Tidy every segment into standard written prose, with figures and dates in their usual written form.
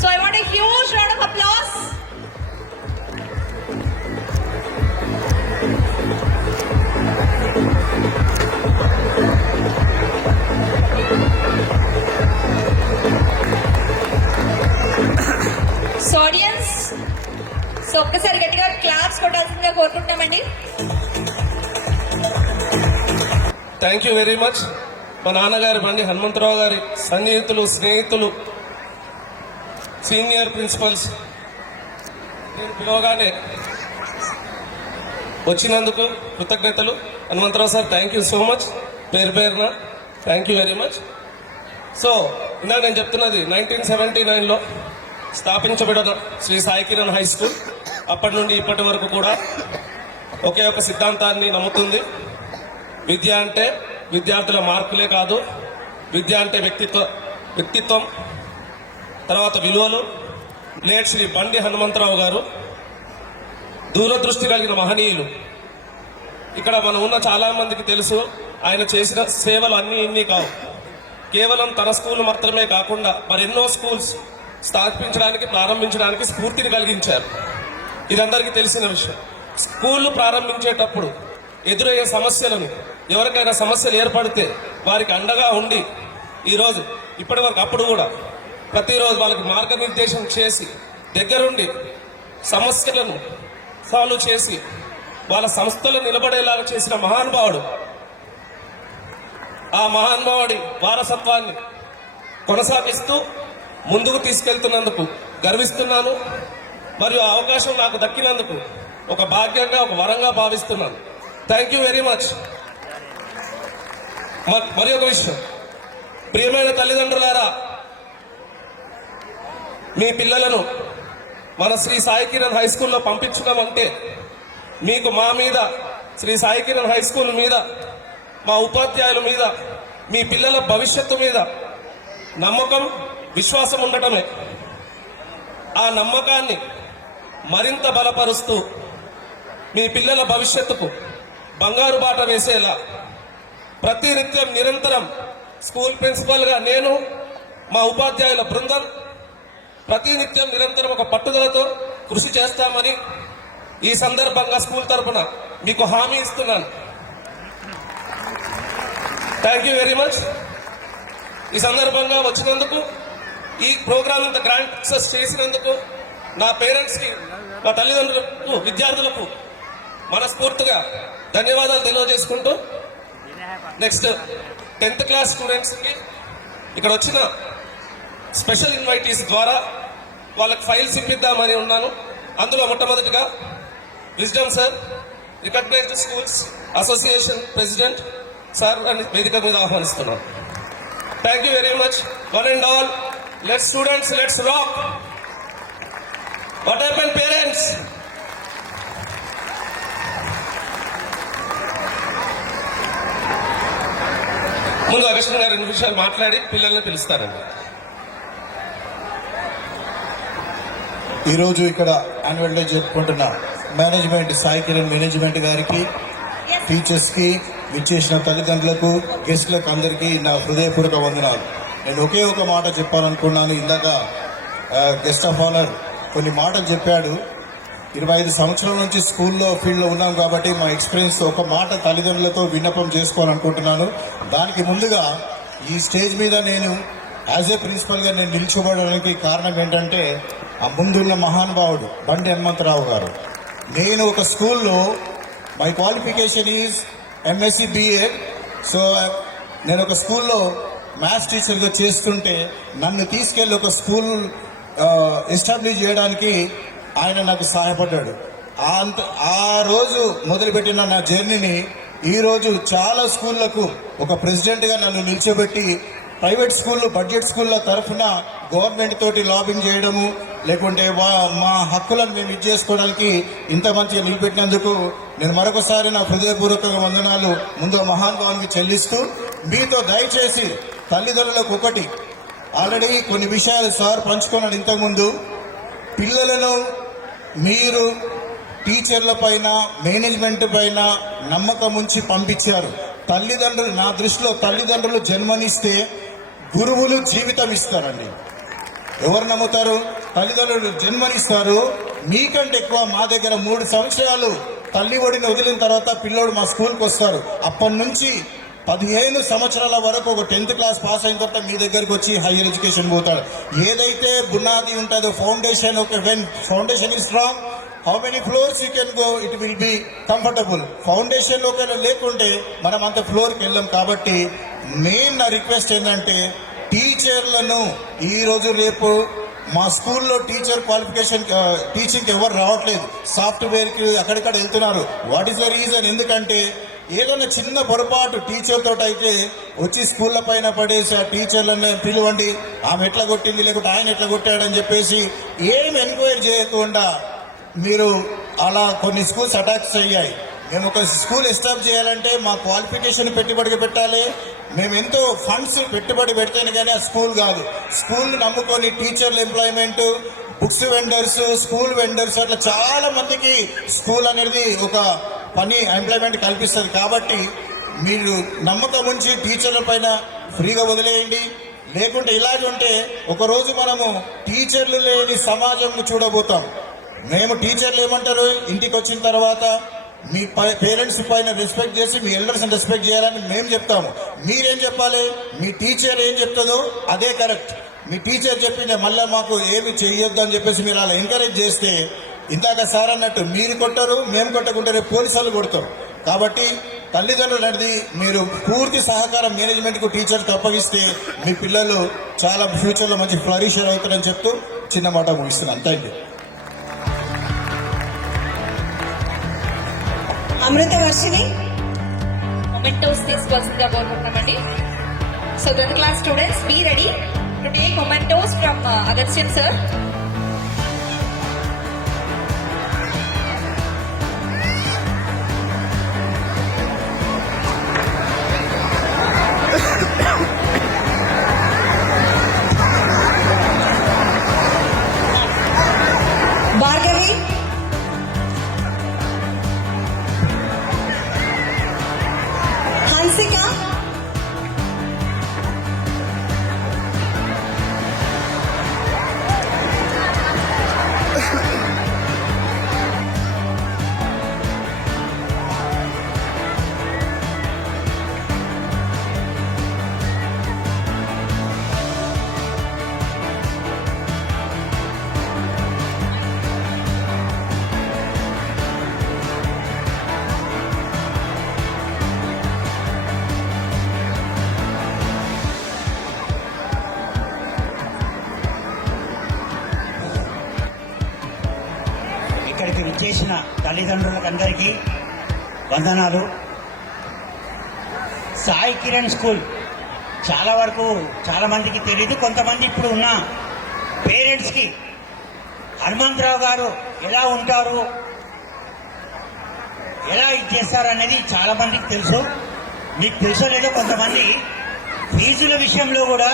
So I want a huge round of applause. So audience, so ఒక్కసారి గట్టిగా claps కొట్టాల్సిందిగా కోరుకుంటామండి. Thank you very much. మా నాన్నగారి బండి హనుమంతరావు గారి సన్నిహితులు, స్నేహితులు, సీనియర్ ప్రిన్సిపల్స్ నేను పిలవగానే వచ్చినందుకు కృతజ్ఞతలు. Hanumantharao sir, thank you so much. పేరు పేరున thank you very much. So ఇందాక నేను చెప్తున్నది 1979లో స్థాపించబడిన శ్రీ సాయి కిరణ్ హై స్కూల్ అప్పటి నుండి ఇప్పటి వరకు కూడా ఒకే ఒక సిద్ధాంతాన్ని నమ్ముతుంది. విద్య అంటే విద్యార్థుల మార్కులే కాదు, విద్య అంటే వ్యక్తిత్వం, తర్వాత విలువలు. నేటి శ్రీ బండి హనుమంతరావు గారు దూరదృష్టి కలిగిన మహనీయులు. ఇక్కడ మనం ఉన్న చాలా మందికి తెలుసు ఆయన చేసిన సేవలు అన్నీ ఇన్ని కావు. కేవలం తన స్కూల్ మాత్రమే కాకుండా మరెన్నో స్కూల్స్ స్థాపించడానికి ప్రారంభించడానికి స్ఫూర్తిని కలిగించారు. ఇదందరికీ తెలిసిన విషయం. స్కూళ్లు ప్రారంభించేటప్పుడు ఎదురయ్యే సమస్యలను, ఎవరికైనా సమస్యలు ఏర్పడితే వారికి అండగా ఉండి ఈరోజు ఇప్పటి వరకు అప్పుడు కూడా ప్రతిరోజు వాళ్ళకి మార్గనిర్దేశం చేసి దగ్గరుండి సమస్యలను సాల్వ్ చేసి వాళ్ళ సంస్థలు నిలబడేలాగా చేసిన మహానుభావుడు. ఆ మహానుభావుడి వారసత్వాన్ని కొనసాగిస్తూ ముందుకు తీసుకెళ్తున్నందుకు గర్విస్తున్నాను. మరియు ఆ అవకాశం నాకు దక్కినందుకు ఒక భాగ్యంగా, ఒక వరంగా భావిస్తున్నాను. Thank you very much. మరి ఒక విషయం, ప్రియమైన తల్లిదండ్రులారా, మీ పిల్లలను మన శ్రీ సాయి కిరణ్ హై స్కూల్లో పంపించడమంటే మీకు మా మీద, శ్రీ సాయి కిరణ్ హై స్కూల్ మీద, మా ఉపాధ్యాయుల మీద, మీ పిల్లల భవిష్యత్తు మీద నమ్మకం, విశ్వాసం ఉండటమే. ఆ నమ్మకాన్ని మరింత బలపరుస్తూ మీ పిల్లల భవిష్యత్తుకు బంగారు బాట వేసేలా ప్రతినిత్యం నిరంతరం స్కూల్ ప్రిన్సిపల్గా నేను, మా ఉపాధ్యాయుల బృందం ప్రతినిత్యం నిరంతరం ఒక పట్టుదలతో కృషి చేస్తామని ఈ సందర్భంగా స్కూల్ తరఫున మీకు హామీ ఇస్తున్నాను. Thank you very much. ఈ సందర్భంగా వచ్చినందుకు, ఈ ప్రోగ్రామ్ ఇంత గ్రాండ్ సక్సెస్ చేసినందుకు నా పేరెంట్స్కి, నా తల్లిదండ్రులకు, విద్యార్థులకు మనస్ఫూర్తిగా ధన్యవాదాలు తెలియజేసుకుంటూ, నెక్స్ట్ 10th క్లాస్ స్టూడెంట్స్కి ఇక్కడ వచ్చిన స్పెషల్ ఇన్వైటీస్ ద్వారా వాళ్ళకి ఫైల్స్ ఇప్పిద్దామని ఉన్నాను. అందులో మొట్టమొదటిగా wisdom sir, recognized schools association president sir అని వేదిక మీద ఆహ్వానిస్తున్నాను. Thank you very much. One and all, let's students, let's rock. What happen parents? ముందు అగస్టిన్ గారు 2 నిమిషాలు మాట్లాడి పిల్లల్ని పిలుస్తారండి. ఈరోజు ఇక్కడ యాన్యువల్ డే జరుపుకుంటున్న మేనేజ్మెంట్, సాయి కిరణ్ మేనేజ్మెంట్ గారికి, టీచర్స్కి, విచ్చేసిన తల్లిదండ్రులకు, గెస్ట్లకు అందరికీ నా హృదయపూర్వక వందనాలు. నేను ఒకే ఒక మాట చెప్పాలనుకున్నాను. ఇందాక గెస్ట్ ఆఫ్ ఆనర్ కొన్ని మాటలు చెప్పాడు. 25 సంవత్సరాల నుంచి స్కూల్లో ఫీల్డ్లో ఉన్నాం కాబట్టి మా ఎక్స్పీరియన్స్ ఒక మాట తల్లిదండ్రులతో విన్నపం చేసుకోవాలనుకుంటున్నాను. దానికి ముందుగా ఈ స్టేజ్ మీద నేను యాజ్ ఏ ప్రిన్సిపల్గా నేను నిల్చోబడడానికి కారణం ఏంటంటే ఆ ముందున్న మహానుభావుడు బండి హనుమంతరావు గారు. నేను ఒక స్కూల్లో my qualification is MSc BA. So నేను ఒక స్కూల్లో మ్యాథ్స్ టీచర్గా చేస్తుంటే నన్ను తీసుకెళ్ళి ఒక స్కూల్ ఎస్టాబ్లిష్ చేయడానికి ఆయన నాకు సహాయపడ్డాడు. ఆ రోజు మొదలుపెట్టిన నా జర్నీని ఈరోజు చాలా స్కూళ్లకు ఒక ప్రెసిడెంట్గా నన్ను నిల్చోబెట్టి ప్రైవేట్ స్కూళ్ళు, బడ్జెట్ స్కూళ్ళ తరఫున గవర్నమెంట్ తోటి లాబింగ్ చేయడము, లేకుంటే మా హక్కులను మేము చేసుకోవడానికి ఇంత మంచిగా నిలబెట్టినందుకు నేను మరొకసారి నా హృదయపూర్వక వందనాలు ముందు మహానుభావానికి చెల్లిస్తూ, మీతో దయచేసి తల్లిదండ్రులకు ఒకటి, ఆల్రెడీ కొన్ని విషయాలు సార్ పంచుకున్నాడు ఇంతకుముందు. పిల్లలను మీరు టీచర్ల పైన, మేనేజ్మెంట్ పైన నమ్మకం ఉంచి పంపించారు. తల్లిదండ్రులు, నా దృష్టిలో తల్లిదండ్రులు జన్మనిస్తే గురువులు జీవితం ఇస్తారండి. ఎవరు నమ్ముతారు? తల్లిదండ్రులు జన్మనిస్తారు. మీకంటే ఎక్కువ మా దగ్గర 3 సంవత్సరాలు తల్లి ఒడిని వదిలిన తర్వాత పిల్లోడు మా స్కూల్కి వస్తారు. అప్పటి నుంచి 15 సంవత్సరాల వరకు ఒక 10th క్లాస్ పాస్ అయిన తర్వాత మీ దగ్గరికి వచ్చి హైయర్ ఎడ్యుకేషన్ పోతాడు. ఏదైతే బునాది ఉంటుందో foundation, when foundation is strong, how many floors you can go, it will be comfortable. Foundation ఒకవేళ లేకుంటే మనం అంత ఫ్లోర్కి వెళ్ళాం. కాబట్టి మెయిన్ నా రిక్వెస్ట్ ఏంటంటే టీచర్లను ఈరోజు రేపు మా స్కూల్లో టీచర్ క్వాలిఫికేషన్ టీచింగ్కి ఎవరు రావట్లేదు, సాఫ్ట్వేర్కి అక్కడిక్కడ వెళ్తున్నారు. What is the reason? ఎందుకంటే ఏదైనా చిన్న పొరపాటు టీచర్ తోటి అయితే వచ్చి స్కూళ్ళ పైన పడేసి ఆ టీచర్లను పిలవండి, ఆమె ఎట్లా కొట్టింది లేకుంటే ఆయన ఎట్లా కొట్టాడని చెప్పేసి ఏం ఎంక్వైరీ చేయకుండా మీరు అలా కొన్ని స్కూల్స్ అటాక్స్ అయ్యాయి. మేము ఒక స్కూల్ ఎస్టాబ్లిష్ చేయాలంటే మా క్వాలిఫికేషన్ పెట్టుబడికి పెట్టాలి, మేము ఎంతో ఫండ్స్ పెట్టుబడి పెడితేనే కానీ ఆ స్కూల్ కాదు. స్కూల్ని నమ్ముకొని టీచర్ల employment, books vendors, school vendors, అట్లా చాలా మందికి స్కూల్ అనేది ఒక పని ఎంప్లాయ్మెంట్ కల్పిస్తుంది. కాబట్టి మీరు నమ్మకం ఉంచి టీచర్ల పైన ఫ్రీగా వదిలేయండి. లేకుంటే ఇలాగే ఉంటే ఒకరోజు మనము టీచర్లు లేని సమాజం చూడబోతాం. మేము టీచర్లు ఏమంటారు, ఇంటికి వచ్చిన తర్వాత మీ పేరెంట్స్ పైన రెస్పెక్ట్ చేసి మీ ఎల్డర్స్ రెస్పెక్ట్ చేయాలని మేము చెప్తాము. మీరేం చెప్పాలి, మీ టీచర్ ఏం చెప్తుందో అదే కరెక్ట్. మీ టీచర్ చెప్పింది మళ్ళీ మాకు ఏమి చేయొద్దు అని చెప్పేసి మీరు అలా ఎంకరేజ్ చేస్తే, ఇందాక సార్ అన్నట్టు మీరు కొట్టరు, మేము కొట్టకుంటే పోలీసు వాళ్ళు కొడతారు. కాబట్టి తల్లిదండ్రులు అనేది మీరు పూర్తి సహకారం మేనేజ్మెంట్కు టీచర్కి అప్పగిస్తే మీ పిల్లలు చాలా ఫ్యూచర్లో మంచి ఫ్లరిషర్ అవుతారని చెప్తూ చిన్న మాట ముగిస్తున్నాను. Thank you. Amrutha Varshini mementos తీసుకోవాల్సిందిగా కోరుకుంటున్నామండి. So 10th class students be ready to take mementos from Augustine sir. Bhargavi, Hansika, ఇక్కడికి విచ్చేసిన తల్లిదండ్రులకందరికీ వందనాలు. సాయి కిరణ్ స్కూల్ చాలా వరకు చాలా మందికి తెలియదు. కొంతమంది ఇప్పుడు ఉన్న పేరెంట్స్కి హనుమంతరావు గారు ఎలా ఉంటారు, ఎలా ఇచ్చేస్తారు అనేది చాలా మందికి తెలుసు. మీకు తెలుసో లేదో, కొంతమంది ఫీజుల విషయంలో కూడా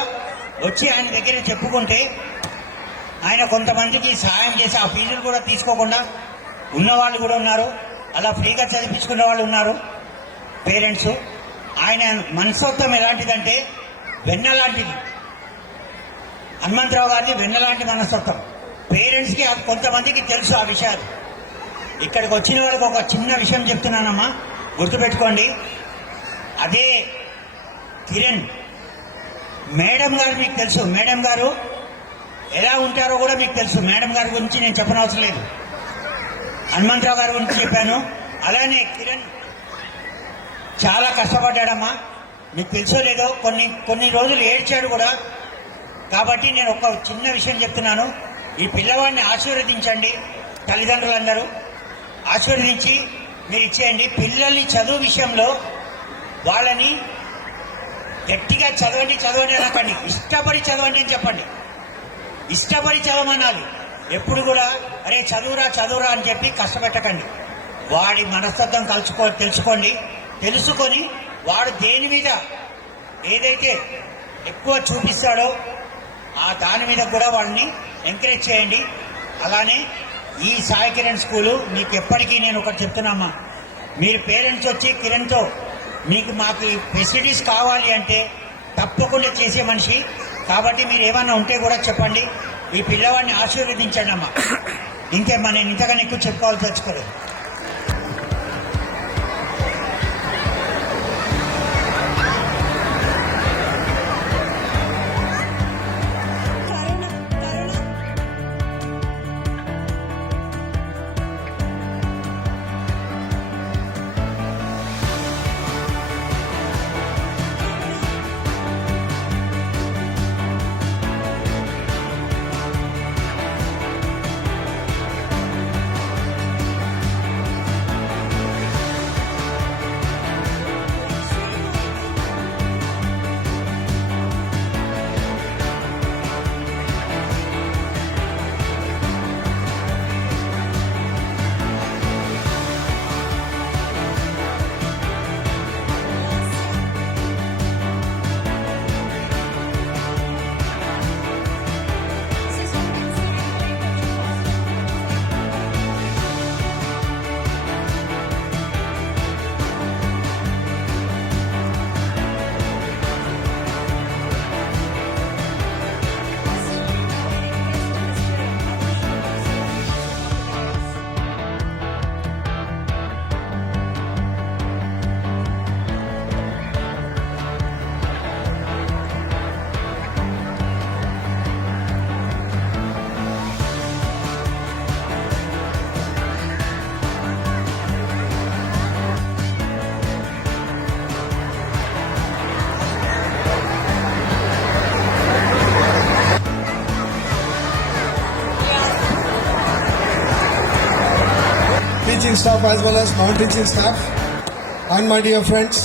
వచ్చి ఆయన దగ్గర చెప్పుకుంటే ఆయన కొంతమందికి సహాయం చేసి ఆ ఫీజులు కూడా తీసుకోకుండా ఉన్నవాళ్ళు కూడా ఉన్నారు. అలా ఫ్రీగా చదివించుకున్న వాళ్ళు ఉన్నారు పేరెంట్స్. ఆయన మనస్తత్వం ఎలాంటిదంటే వెన్న లాంటిది. హనుమంతరావు గారిది వెన్న లాంటి మనస్తత్వం. పేరెంట్స్కి కొంతమందికి తెలుసు ఆ విషయాలు. ఇక్కడికి వచ్చిన వాళ్ళకి ఒక చిన్న విషయం చెప్తున్నానమ్మా, గుర్తుపెట్టుకోండి. అదే కిరణ్ మేడం గారు మీకు తెలుసు. మేడం గారు ఎలా ఉంటారో కూడా మీకు తెలుసు. మేడం గారి గురించి నేను చెప్పనవసరం లేదు, హనుమంతరావు గారి గురించి చెప్పాను. అలానే కిరణ్ చాలా కష్టపడ్డాడమ్మా, మీకు తెలుసో లేదో, కొన్ని రోజులు ఏడ్చాడు కూడా. కాబట్టి నేను ఒక చిన్న విషయం చెప్తున్నాను, ఈ పిల్లవాడిని ఆశీర్వదించండి. తల్లిదండ్రులందరూ ఆశీర్వదించి మీరు ఇచ్చేయండి. పిల్లల్ని చదువు విషయంలో వాళ్ళని గట్టిగా చదవండి అనకండి, ఇష్టపడి చదవండి అని చెప్పండి. ఇష్టపడి చదవమనాలి. ఎప్పుడు కూడా అరే చదువురా అని చెప్పి కష్టపెట్టకండి. వాడి మనస్తత్వం తెలుసుకొని వాడు దేని మీద ఏదైతే ఎక్కువ చూపిస్తాడో ఆ దాని మీద కూడా వాడిని ఎంకరేజ్ చేయండి. అలానే ఈ సాయి కిరణ్ స్కూలు మీకు ఎప్పటికీ నేను ఒకటి చెప్తున్నామ్మా, మీరు పేరెంట్స్ వచ్చి కిరణ్తో మాకు ఫెసిలిటీస్ కావాలి అంటే తప్పకుండా చేసే మనిషి. కాబట్టి మీరు ఏమన్నా ఉంటే కూడా చెప్పండి. ఈ పిల్లవాడిని ఆశీర్వదించండి అమ్మా. ఇంకేమ్మా, నేను ఇంతగానే ఎక్కువ చెప్పుకోవాలి తెచ్చుకోలేదు. teaching staff as well as non-teaching staff, and my dear friends,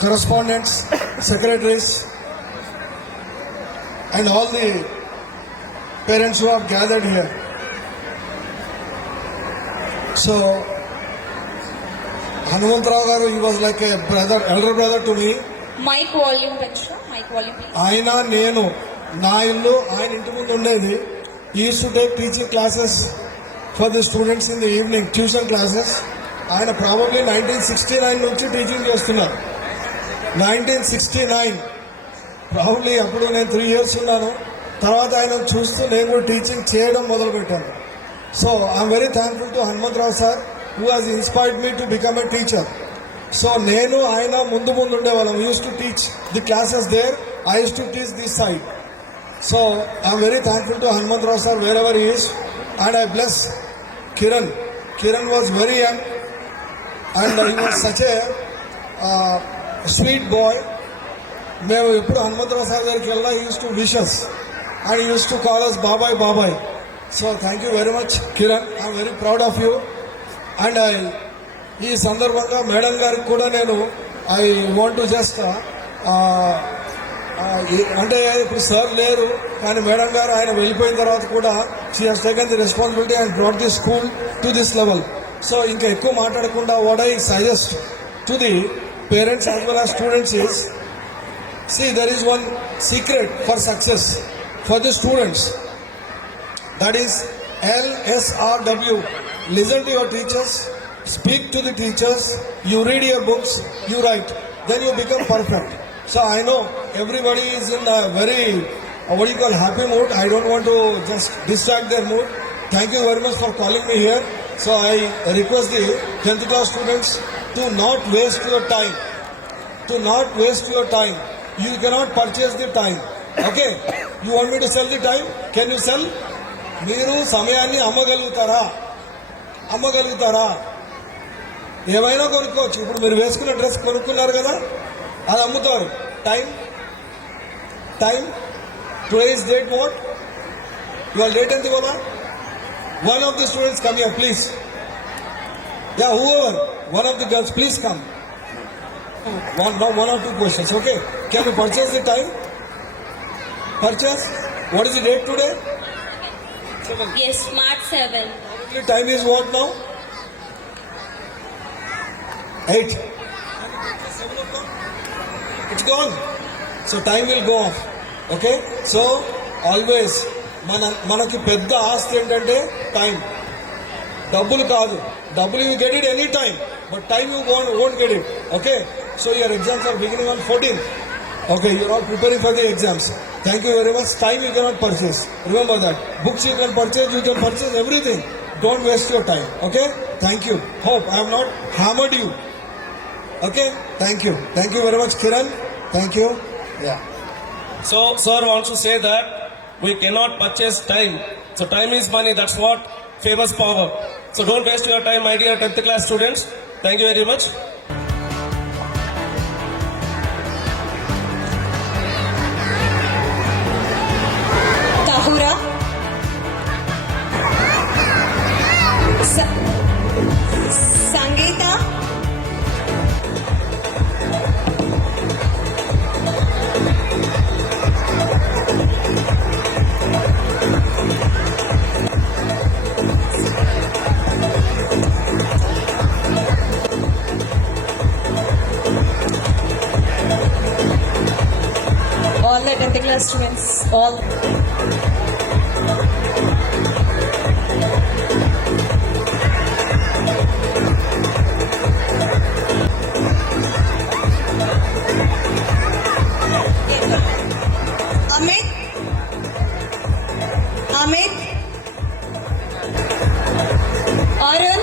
correspondents, secretaries, and all the parents who have gathered here. So, Hanumantrao garu, he was like a brother, elder brother to me. Mike volume పెంచుకో, mike volume please. ఆయన నేను నా ఇల్లు ఆయన ఇంటి ముందు ఉండేది. He use to take teaching classes for the students in the evening, tuition classes. ఆయన ప్రాబబ్లీ 1969 నుంచి టీచింగ్ చేస్తున్నారు. 1969 ప్రాబబ్లీ అప్పుడు నేను 3 years ఉన్నాను. తర్వాత ఆయన చూస్తూ నేను కూడా టీచింగ్ చేయడం మొదలుపెట్టాను. So I'm very thankful to Hanumantharao sir who has inspired me to become a teacher. So నేను ఆయన ముందు ఉండేవాళ్ళం. Used to teach the classes there, I used to teach this side. So I'm very thankful to Hanumantharao sir wherever is. And I bless Kiran. Kiran was very young and he was such a sweet boy. మేము ఎప్పుడు Hanumantharao sir దగ్గరికి వెళ్ళినా used to wishes and used to call us బాబాయ్ బాబాయ్. So thank you very much Kiran, I'm very proud of you. And ఈ సందర్భంగా madam గారికి కూడా నేను ఐ వాంట్ టు జస్ట్ అంటే ఇప్పుడు సార్ లేరు కానీ మేడం గారు ఆయన వెళ్ళిపోయిన తర్వాత కూడా she has taken the responsibility and brought the school to this level. So ఇంకా ఎక్కువ మాట్లాడకుండా what I suggest to the parents as well as students is, see there is one secret for success for the students, that is LSRW. Listen to your teachers, speak to the teachers, you read your books, you write, then you become perfect. So I know everybody is in a very what do you call happy mood. I don't want to just distract their mood. Thank you very much for calling me here. So I request the 10th class students to not waste your time, to not waste your time. You cannot purchase the time. Okay? You want me to sell the time? Can you sell? మీరు సమయాన్ని అమ్మగలుగుతారా? ఏమైనా కొనుక్కోవచ్చు. ఇప్పుడు మీరు వేసుకున్న dress కొనుక్కున్నారు కదా, అది అమ్ముతారు. Time today is date what? ఇవాళ డేట్ ఎంత ఇవాళ? One of the students come here please. Yeah whoever, one of the girls please come. One or two questions, okay? Can you purchase the time? Purchase? What is the date today? Yes, March 7. The time is what now? 8. It's gone. So time will go off. Okay? So always మనకి పెద్ద ఆస్తి ఏంటంటే time. డబ్బులు కాదు. డబ్బులు you get it any time, but time you won't get it. Okay? So your exams are beginning on 14th. Okay, you're all preparing for the exams. Thank you very much. Time you cannot purchase. Remember that. Books you can purchase everything. Don't waste your time. Okay? Thank you. Hope I have not hammered you. Okay? Thank you. Thank you very much, Kiran. Thank you. Yeah. So, sir wants to say that we cannot purchase time. So, time is money. That's what famous power. So, don't waste your time, my dear 10th class students. Thank you very much. Tahura. Sangeeta. All the 10th class students, all. Amit, Arun,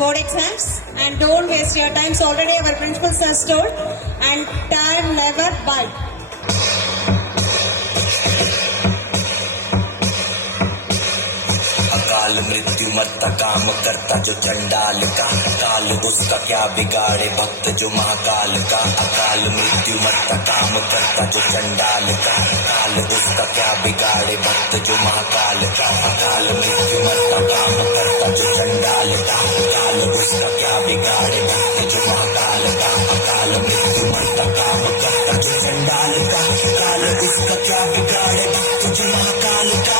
board exams and don't waste your time. So already our principals has told, and time never buy. अकाल मृत्यु मरता काम करता जो चंडाल का, काल उसका क्या बिगाड़े भक्त जो महाकाल का। अकाल मृत्यु मरता काम करता जो चंडाल का, काल उसका क्या बिगाड़े भक्त जो महाकाल का। अकाल मृत्यु मरता काम करता जो चंडाल का, काल उसका क्या बिगाड़े भक्त जो महाकाल का। अकाल मृत्यु मरता काम करता जो चंडाल का, काल उसका क्या बिगाड़े भक्त जो महाकाल का।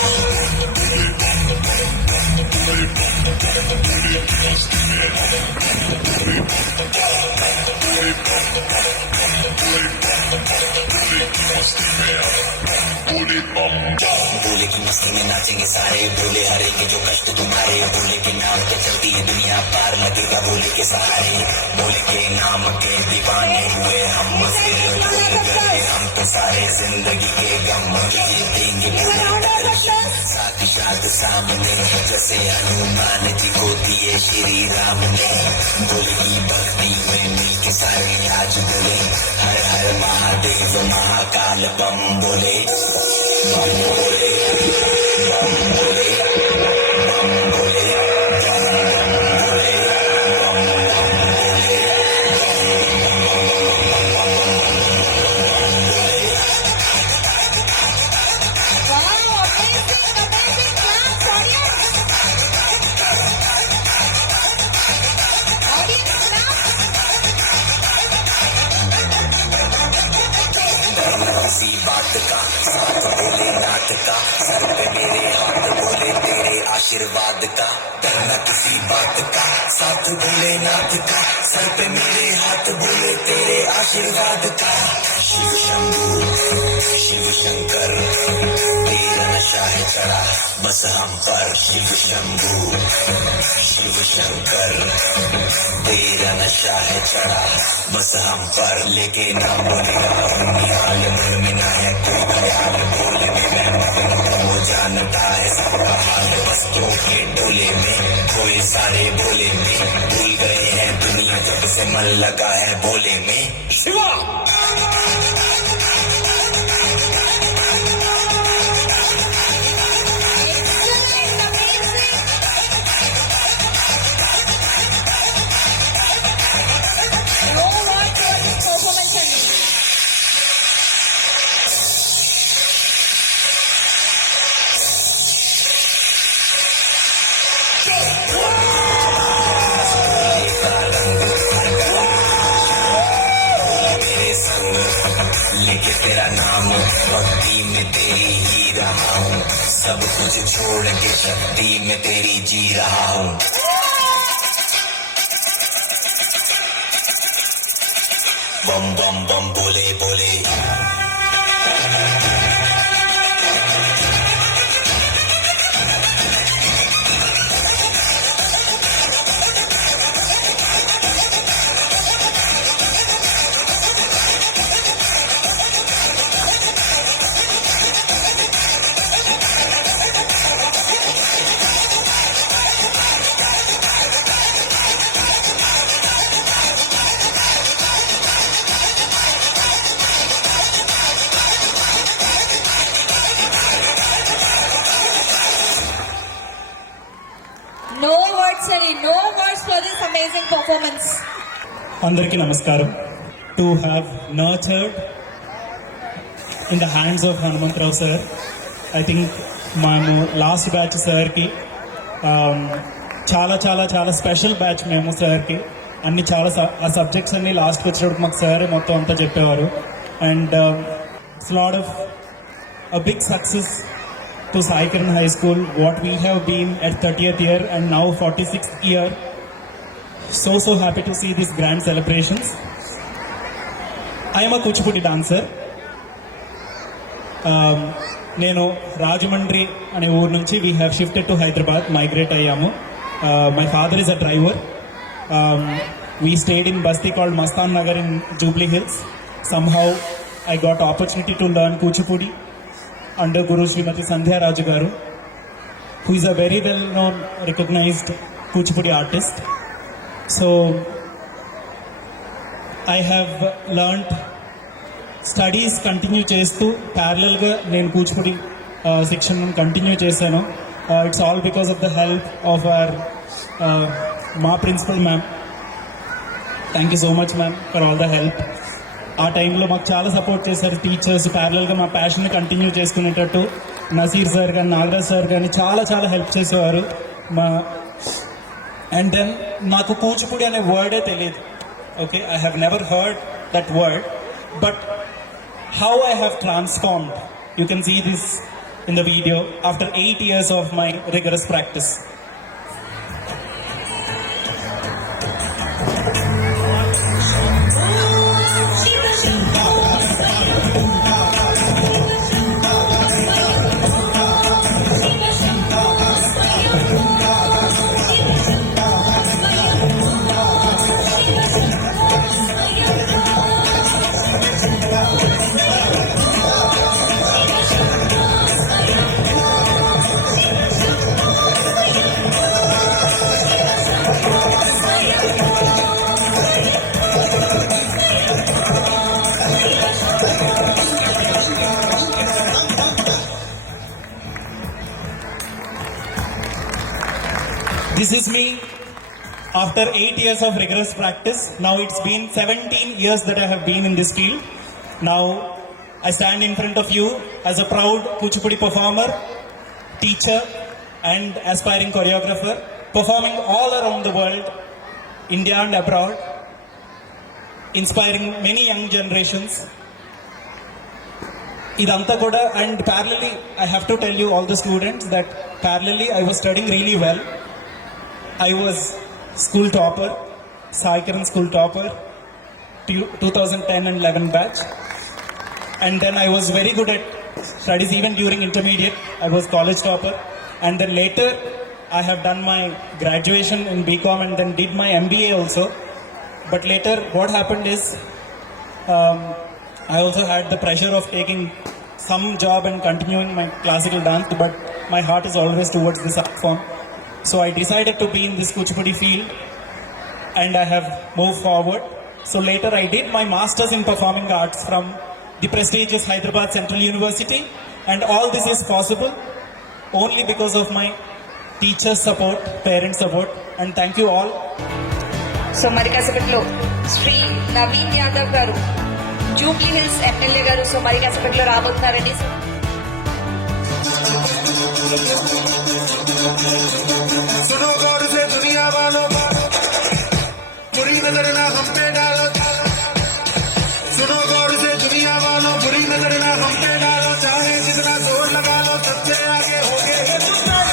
भोले की मस्ती में नाचेंगे सारे, भोले हरेंगे जो कष्ट तुम्हारे। भोले के नाम पे चलती है दुनिया, पार लगेगा भोले के सहारे। भोले के नाम के दीवाने हुए हम, मस्ती भूल गए हम तो सारे जिंदगी के गम देंगे भोले दर्शन। साथ साथ सामने जैसे हनुमान जी को दिए श्री राम ने। भोले की भक्ति में मिल के सारे आज बोले, हर हर महादेव महाकाल बम बोले, बम बोले, बम बोले, बम बोले, बम बोले, बम बोले। Wow, amazing class, audience. Audience clap. किसी बात का साथ भोलेनाथ का, सर पे मेरे हाथ बोले तेरे आशीर्वाद का। डरना किसी बात का साथ भोलेनाथ का, सर पे मेरे हाथ बोले तेरे आशीर्वाद का। शिव शंभू शिव शंकर तेरा नशा है चढ़ा बस हम पर। शिव शंभू शिव शंकर तेरा नशा है चढ़ा बस हम पर। लेके नाम बोलेगा निहाल मन में ना है कोई ख्याल, बोले में मैं मगन हो जानता है सबका हाल। बस्तों के डोले में खोए सारे भोले में, भूल गए हैं दुनिया जब से मन लगा है भोले में। Shiva No words for this performance అండి. मेरे संग लेके तेरा नाम, भक्ति में तेरी ही रहा हूँ। सब कुछ छोड़ के शक्ति में तेरी जी रहा हूँ। बम बम बम बोले बोले, No words అండి. No words for this amazing performance. అందరికీ నమస్కారం. To have nurtured in the hands of Hanumantharao sir, I think మేము లాస్ట్ బ్యాచ్ సార్కి చాలా చాలా చాలా స్పెషల్ బ్యాచ్ మేము సార్కి. అన్ని చాలా ఆ సబ్జెక్ట్స్ అన్ని లాస్ట్కి వచ్చినప్పుడు మాకు సార్ మొత్తం అంతా చెప్పేవారు. And it's lot of a big success to Sai Kiran High School, what we have been at 30th year and now 46th year. So happy to see these grand celebrations. I am a Kuchipudi dancer. నేను రాజమండ్రి అనే ఊరు నుంచి we have shifted to Hyderabad, migrate అయ్యాము. My father is a driver. We stayed in basti called Mastan Nagar in Jubilee Hills. Somehow I got opportunity to learn Kuchipudi under Guru Srimati Sandhya Raju garu, who is a very well known recognized Kuchipudi artist. So I have learnt studies continue చేస్తూ ప్యారలల్గా నేను Kuchipudi section continue చేశాను. It's all because of the help of our మా principal ma'am. Thank you so much ma'am for all the help. ఆ టైంలో మాకు చాలా support చేశారు టీచర్స్. ప్యారలల్గా మా ప్యాషన్ని కంటిన్యూ చేసుకునేటట్టు నసీర్ సార్ కానీ నాగరాజ్ సార్ కానీ చాలా చాలా హెల్ప్ చేసేవారు. అండ్ దెన్ నాకు కూచిపూడి అనే వర్డే తెలియదు. Okay, I have never heard that word, but how I have transformed. You can see this in the video after 8 years of my rigorous practice. This is me after 8 years of rigorous practice. Now it's been 17 years that I have been in this field. Now I stand in front of you as a proud Kuchipudi performer, teacher and aspiring choreographer, performing all around the world, India and abroad, inspiring many young generations. Idanta kuda, and parallelly I have to tell you all the students that parallelly I was studying really well. I was school topper, Sai Kiran school topper, 2010 and 11 batch. And then I was very good at studies even during intermediate. I was college topper. And then later I have done my graduation in BCom and then did my MBA also. But later what happened is I also had the pressure of taking some job and continuing my classical dance, but my heart is always towards this art form. So I decided to be in this Kuchipudi field and I have moved forward. So later I did my masters in performing arts from the prestigious Hyderabad Central University, and all this is possible only because of my teachers' support, parents' support, and thank you all. So మరి కాసేపట్లో శ్రీ నవీన్ యాదవ్ గారు, Jubilee hills MLA గారు, so మరి కాసేపట్లో రాబోతున్నారండి. सुनो गौर से दुनिया वालों, बुरी नजर ना हम पे डालो। सुनो गौर से दुनिया वालों, बुरी नजर ना हम पे डालो। चाहे जितना जोर लगा लो, सबसे आगे होंगे हिंदुस्तान।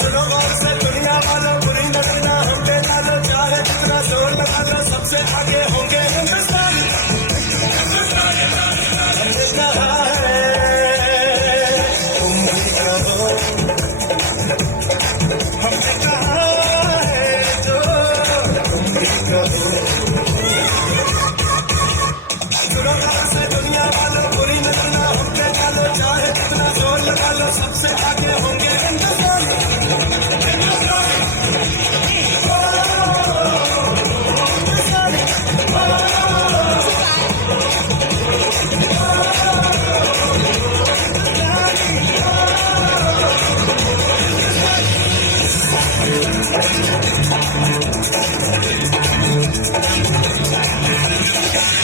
सुनो गौर से दुनिया वालों, बुरी नजर ना हम पे डालो। चाहे जितना जोर लगा लो, सबसे आगे होंगे हिंदुस्तान। हमने कहा है तुम भी कहो, हमने कहा है जो तुम भी कहो। सुनो गौर से दुनिया वालों, बुरी नजर ना हम पे डालो। चाहे जितना जोर लगा लो, सबसे आगे होंगे हिंदुस्तान।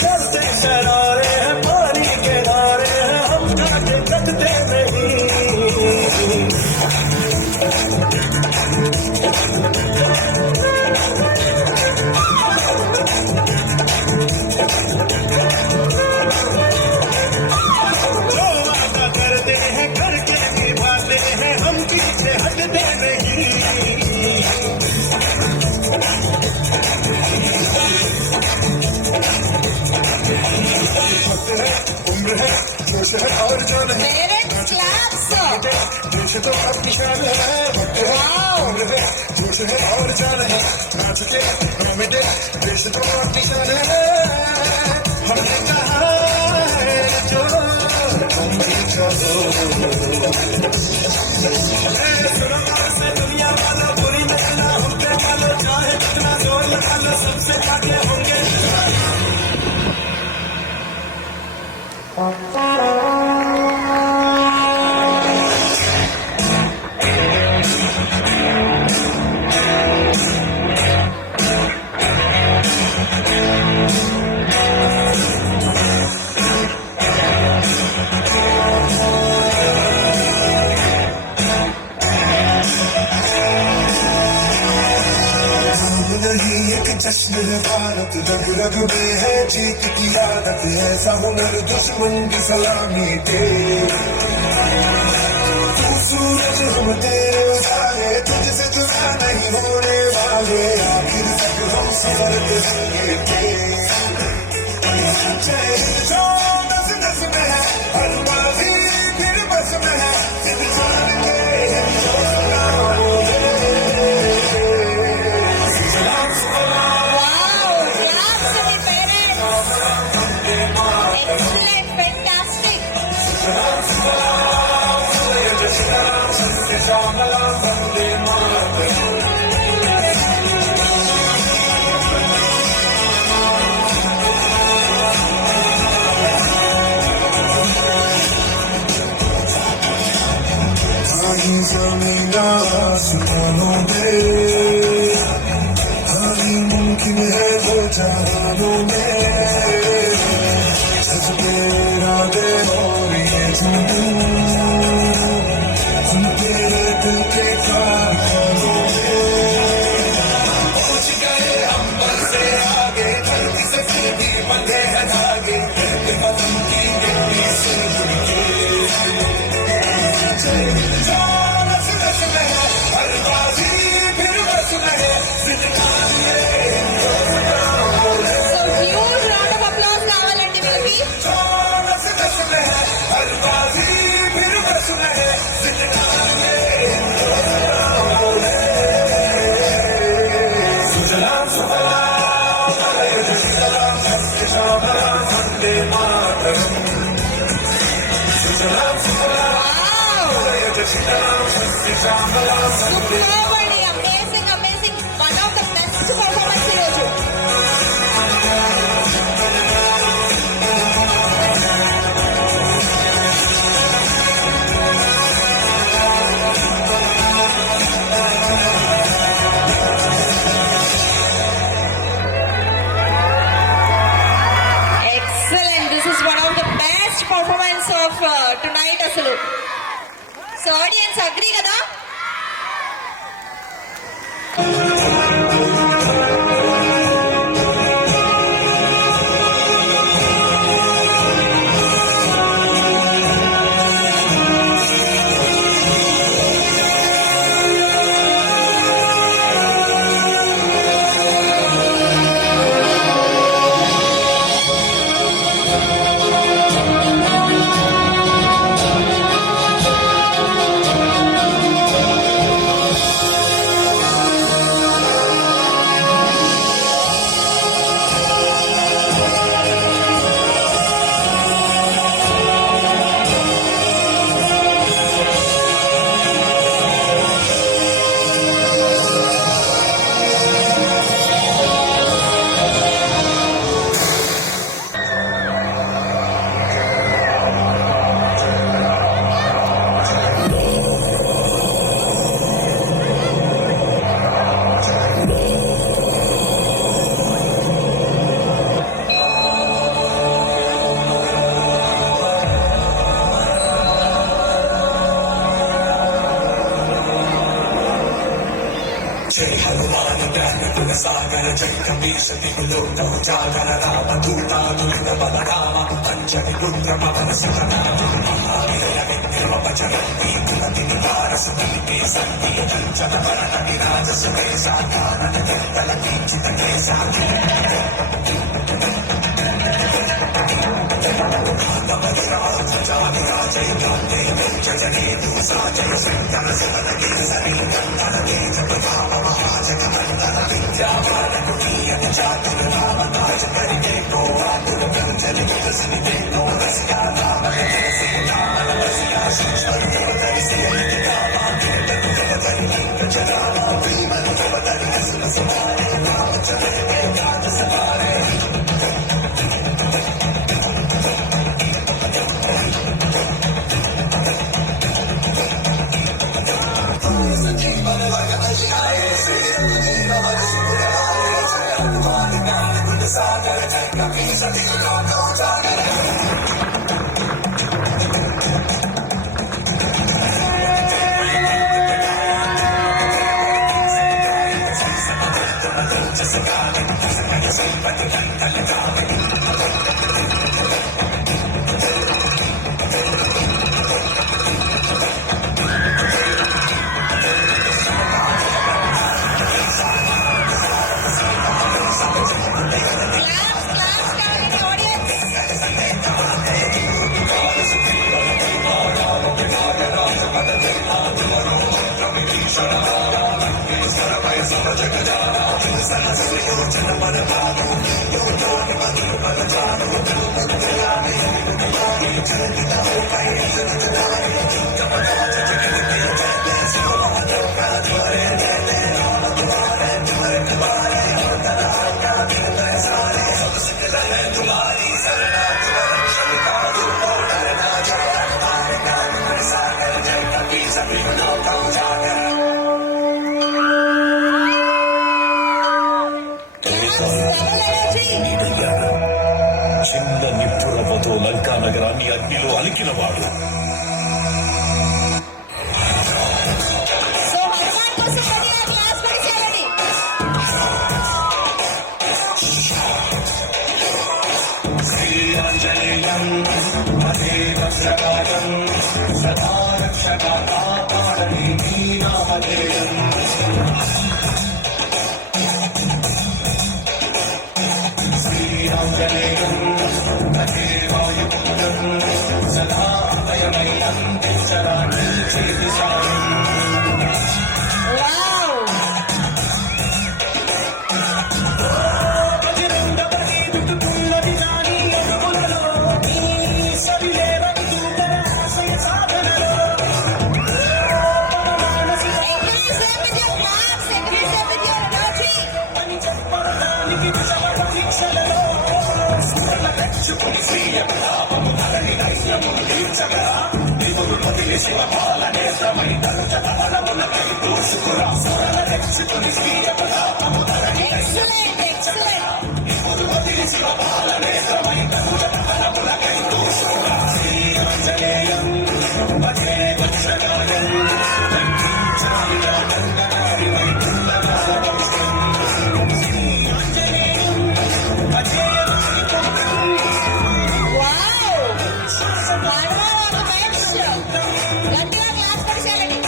चलते शरारे हैं, पानी के नारे हैं, हम जाके थकते नहीं। जो वादा करते हैं करके निभाते हैं, हम पीछे हटते नहीं। वक्त है, उम्र है, जोश है और जान है। Parents claps. जोश तो अब निशान है। वक्त है, उम्र है, जोश है और जान है। नाच के गाँव दे, देश तो अब निशान है। हमने कहा है जो तुम भी कहो। सुनो गौर से दुनिया वालों, बुरी नजर ना नहीं एक जश्न है भारत, रग रग में है जीत की आदत, ऐसा हुनर दुश्मन की सलामी दे। तू सूरज हम तेरे उजाले, तुझसे जुदा नहीं होने वाले, आखिर तक हम संभलते रहेंगे। जय हिंद जो नस नस में है, हर बाजी फिर बस में है, जिद जान के Hindustan Wow, claps to the parents. Excellent, fantastic. कहीं जमीन आसमानों में, हानि मुमकिन है वो जहानों में, जज्बे इरादे और ये जुनून तेरे दिल के कारखानों में। पहुंच गए अंबर से आगे, धरती से फिर भी बंधे हैं धागे, वतन की मिट्टी से जुड़ के। नस नस में है, हर बाजी फिर बस में है, जिंदगानी है So huge round of applause కావాలండి వీళ్ళకి. नस नस में है, हर बाजी फिर बस में है, जिंदगानी है सुजलाम सुफलाम मलयज शीतलाम भक्ति श्यामलाम वंदे मातरम। सुजलाम सुफलाम मलयज शीतलाम भक्ति श्यामलाम वंदे Superb అండి, amazing, amazing. One of the best performance ఈరోజు. Excellent. This is one of the best performance of tonight అసలు. So audience agree కదా? जय हनुमान ज्ञान गुण सागर जय कपीश तिहुलो जागर राम दूता दुर्ग बलराम अंजनी रुद्र पवन सुतना महावीर विक्रम बजरंगी कुमति निवार सुनीति संगी कंचन वरण विराज सुरेशा कानन कुंडल किंचित केसा जय कांते जजने दूसा जय सुंदर सुमन केसरी नंदन तेज प्रताप महाजन वंदन विद्यावान कुटीयन चातुर राम काज करिके को आतुर कंचन विकसित देखो रसिया राम तुलसी राम रसिया शीश्वर धरि सियहि रामा कीर्तन धरि नीक चरामा प्रीमन धरि रसन समारे राम चरण काज सवारे చిన్న నిప్పురవ్వతో లంకా నగరాన్ని అగ్నిలో అలికినవాడు. సో హనుమాన్ కోసం రెడీగా క్లాస్ పడిచేయాలండి. శ్రీయాంజనేయం మహేంద్రకాయం సదా రక్షకాపారణి నామధేయం. శ్రీయాంజనేయం మహేవాయుపుత్రం సదా భయమయం చరామి చేదిశామి. వావ్ గట్టిగా క్లాస్ పడిచేయాలండి.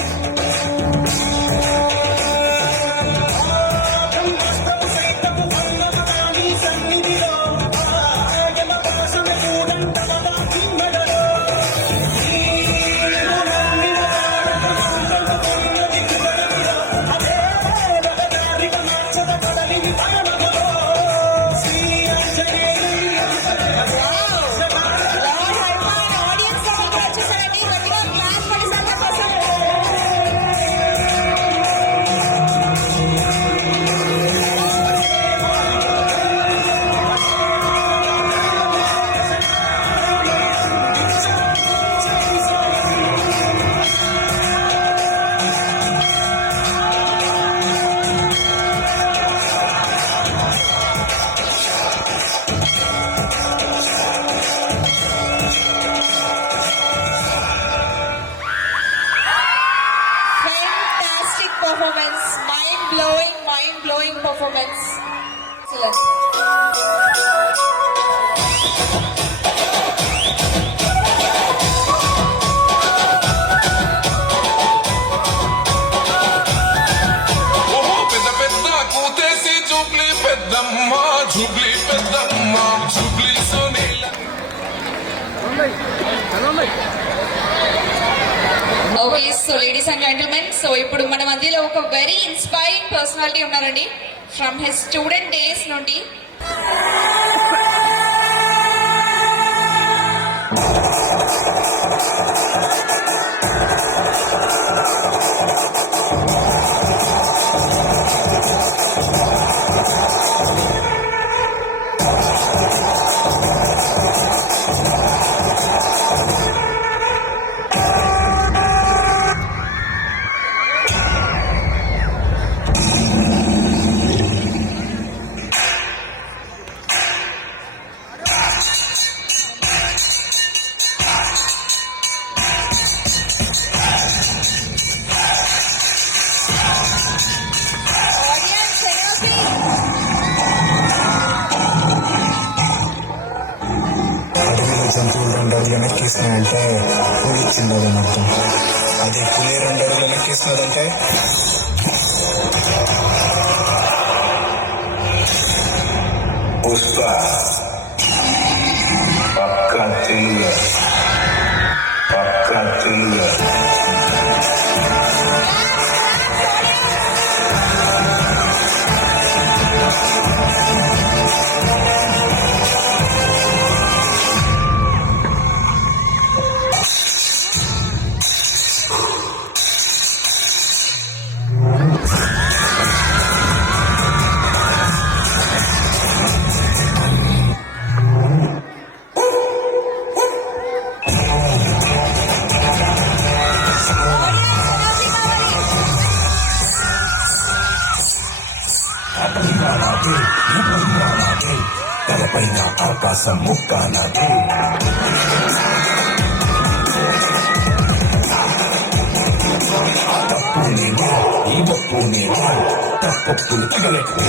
Mind-blowing performance. Excellent. ఓహో పెద్ద పెద్ద కూతేసి జూబ్లీ పెద్దమ్మ జూబ్లీ పెద్దమ్మ జూబ్లీ సోనీల. Okay so ladies and gentlemen, so ఇప్పుడు మన మధ్యలో ఒక వెరీ ఇన్స్పైరింగ్ పర్సనాలిటీ ఉన్నారండి ఫ్రమ్ హిస్ స్టూడెంట్ డేస్ నుండి. వెనక్కేసినాడంటే పులి ఇచ్చిందని అర్థం. అదే పులి 2 అడుగులు వెనక్కేసినాడంటే పుష్ప పక్కా తెలుగు పక్కా తెలుగు. తలపైన ఆకాశం ముక్కానాడు. తప్పు నేను ఈ తప్పు నేను తప్పులు తగలెట్టు.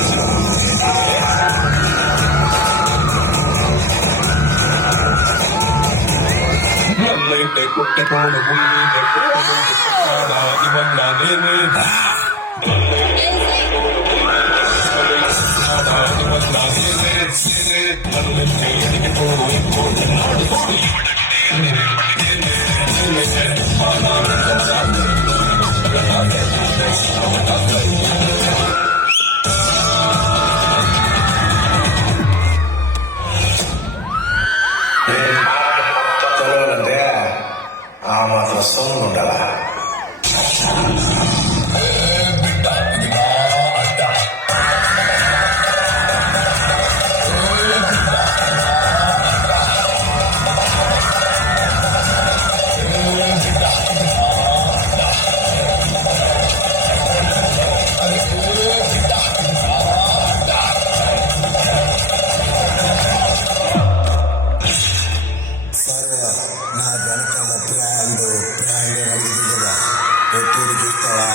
నల్లైతే కొట్టకోను ముళ్ళైతే కొట్టకోను ఇవన్నా నేనే చదవాలంటే ఆ మాత్రం సొమ్ము ఉండాలా. నా వెనకాల బ్రాండ్ అడిగింది కదా, ఎప్పుడు చూస్తావా?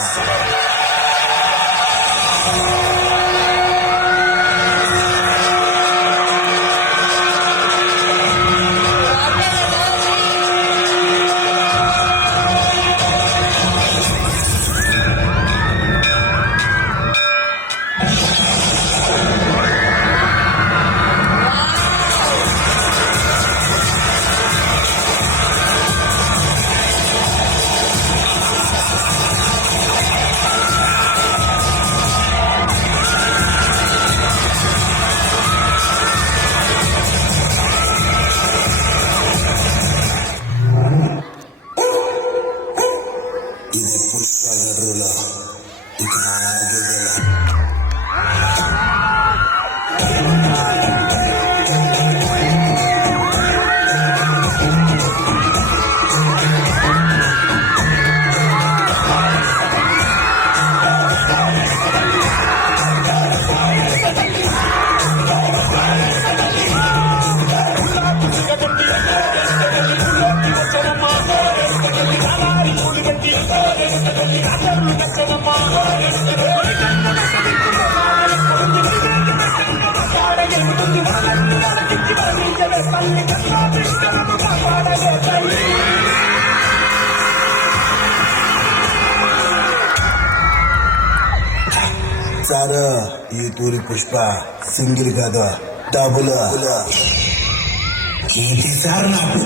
ఇది పుష్ప గర్రుల ఇక ఆగేదెలా. సార్ ఈ తూరి పుష్ప సింగిల్ కాదు, డబుల్. ఏంటి సార్ నాకు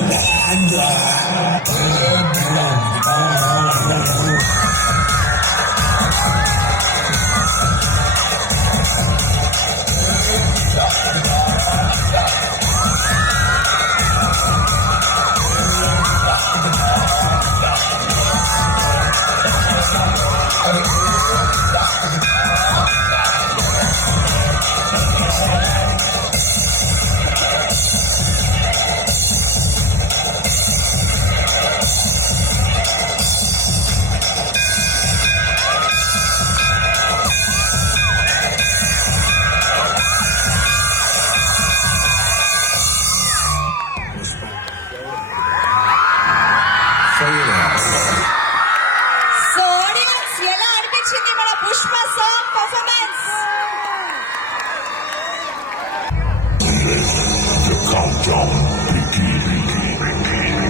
సో ఆడియన్స్ ఎలా అనిపించింది మన Pushpa song performance? countdown begins.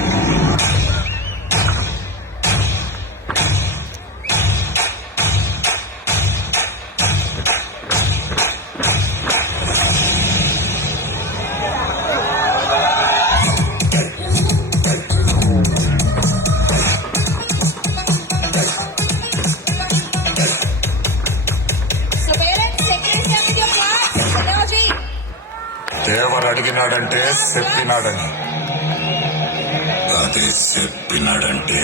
చెప్పినాడంటే చెప్పినాడని. అదే చెప్పినాడంటే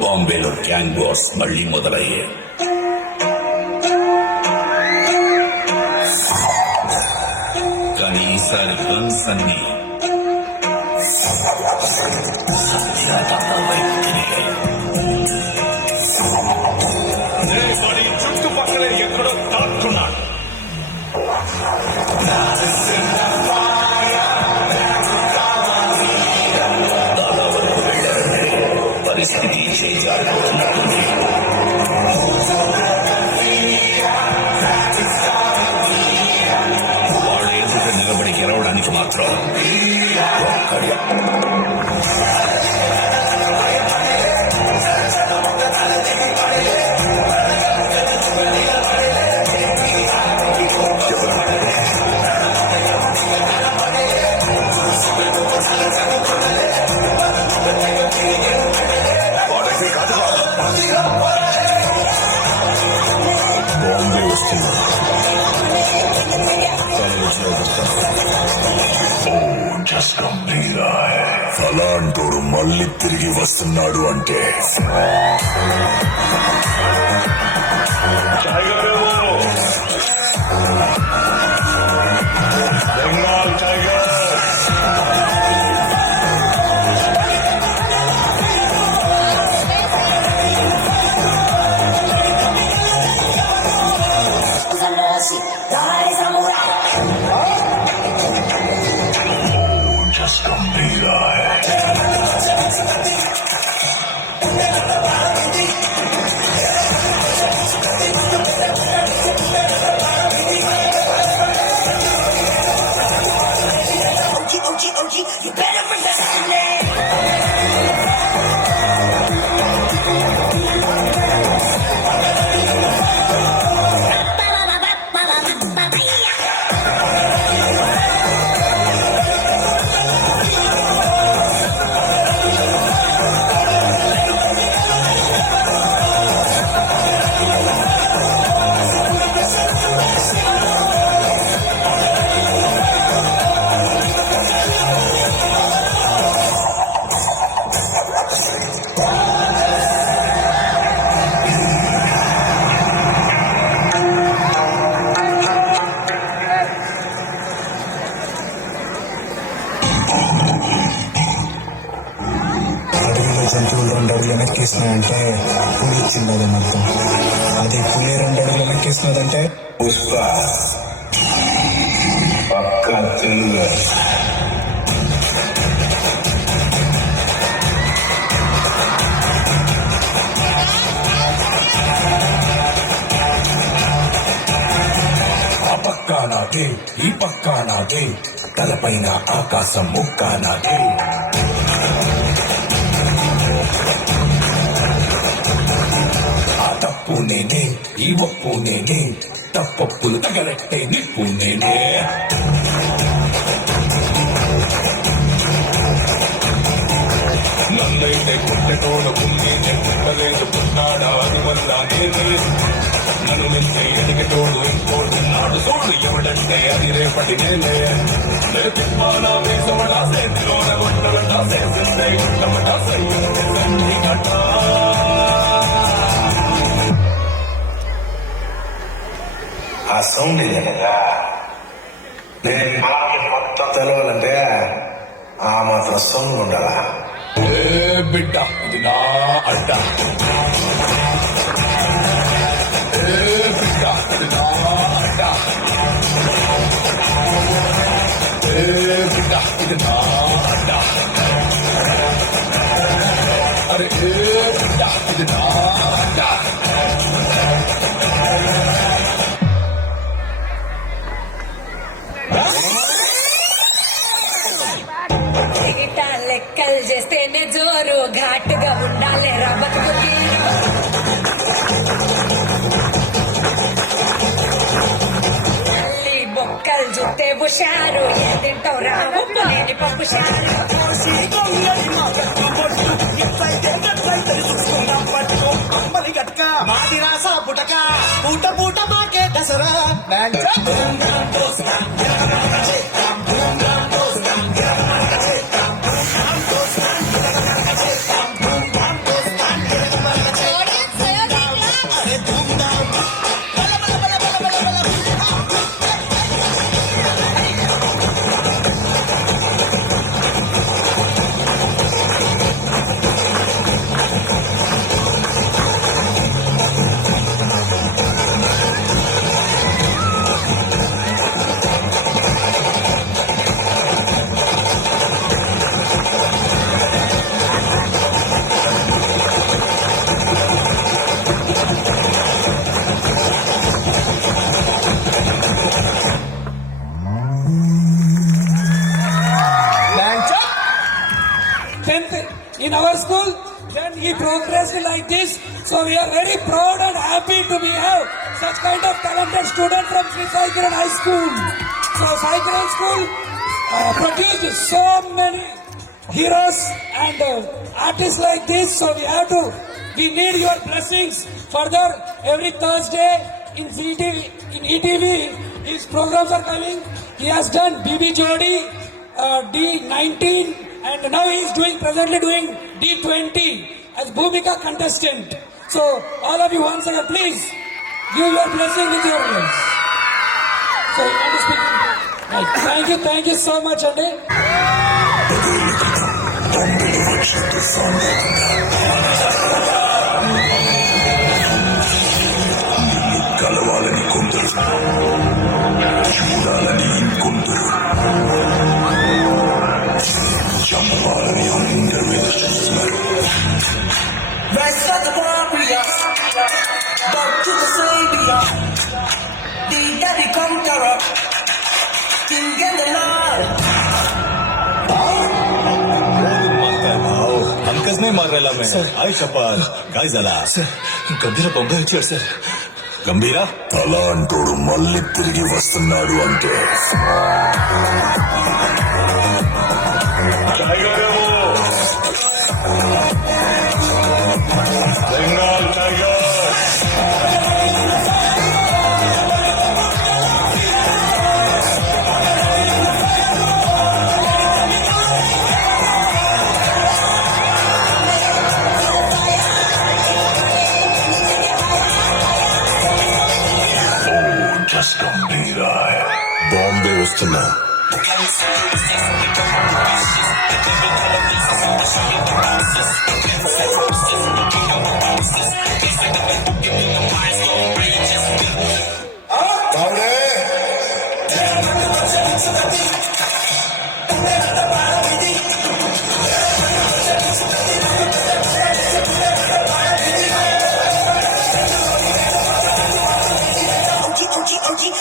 బాంబేలో గ్యాంగ్ వార్స్ మళ్లీ మొదలయ్యాయి. కానీ ఈసారి గన్స్ అన్ని చుట్టుపక్కల ఎక్కడో దాక్కున్నాడు. పరిస్థితి చేయాలనుకుంటుంది. వాడు ఎదుట నిలబడి గెలవడానికి మాత్రం ఒక్కడే. బాంబే వస్తుంది. అలాంటోడు మళ్ళీ తిరిగి వస్తున్నాడు అంటే జంతువులు 2 అడుగులు వెనక్కేసినాయంటే పులి ఇచ్చింది మొత్తం. అదే పులి 2 అడుగులు వెనక్కేసినదంటే పుష్ప పక్క తెలుగు. ఆ పక్క నాదే, ఈ పక్క నాదే, తలపైన ఆకాశం ముక్క నాదే. ఆ తప్పు నేనే, ఈ ఒప్పు నేనే, తప్పప్పులు తగలట్టే నిప్పు నేనే. నన్నైతే పుట్టటోడు నేనే, పుట్టలేదు పుట్టాడా అది వల్ల నేనే. నన్ను నిన్నే ఎదిగటోడు ఇంకోడున్నాడు చూడు ఎవడంటే అది రేపటి నేనే. తిప్పానా వేసవడా సేతిలోన గుట్టవడా సేసిందే గుట్టవడా సయ్యుంది గట్ట. ఆ సౌండ్ కదా నేను తెలవాలంటే ఆ మాత్రం సొమ్ము ఉండాలా బిడ్డ ఇది నా అడ్డ బిడ్డ ఇది నా అడ్డ బిడ్డ ఇది నా అడ్డ అరే బిడ్డ ఇది నా అడ్డ లెక్కలు చేస్తేనే జోరు ఘాటుగా ఉండాలి రబ్బకు బొక్కలు చూస్తే హుషారు ఏ తింటావు రావు నేను పప్పు షారు మాది రాసా పుటక పూట పూట మాకే Dasara in our school, then he progressed like this. So we are very proud and happy to be have such kind of talented student from Sri Sai Kiran High School. So Sai Kiran School produced so many heroes and artists like this. So we need your blessings. Further, every Thursday in ETV, his programs are coming. He has done BB Jodi, D19. And now he is presently doing D20 as Bhumika contestant. So all of you once again, please give your blessing with your hands. So you want to speak? Right. Thank you so much, Ande. కలవాలని కొందరు చూడాలని ఇంకొందరు చంపాలని అందరూ చూస్తున్నారు Rise of the warrior, back to the savior, the daddy conqueror, King and the Lord. हम कस नहीं मार रहा मैं आई चपाल काय झाला గంభీర బొంబాయి వచ్చాడు సార్ గంభీర అలా అంటోడు మళ్ళీ తిరిగి వస్తున్నాడు అంటే బెంగాల్ టైగర్ గంభీరా బాంబే వస్తున్నా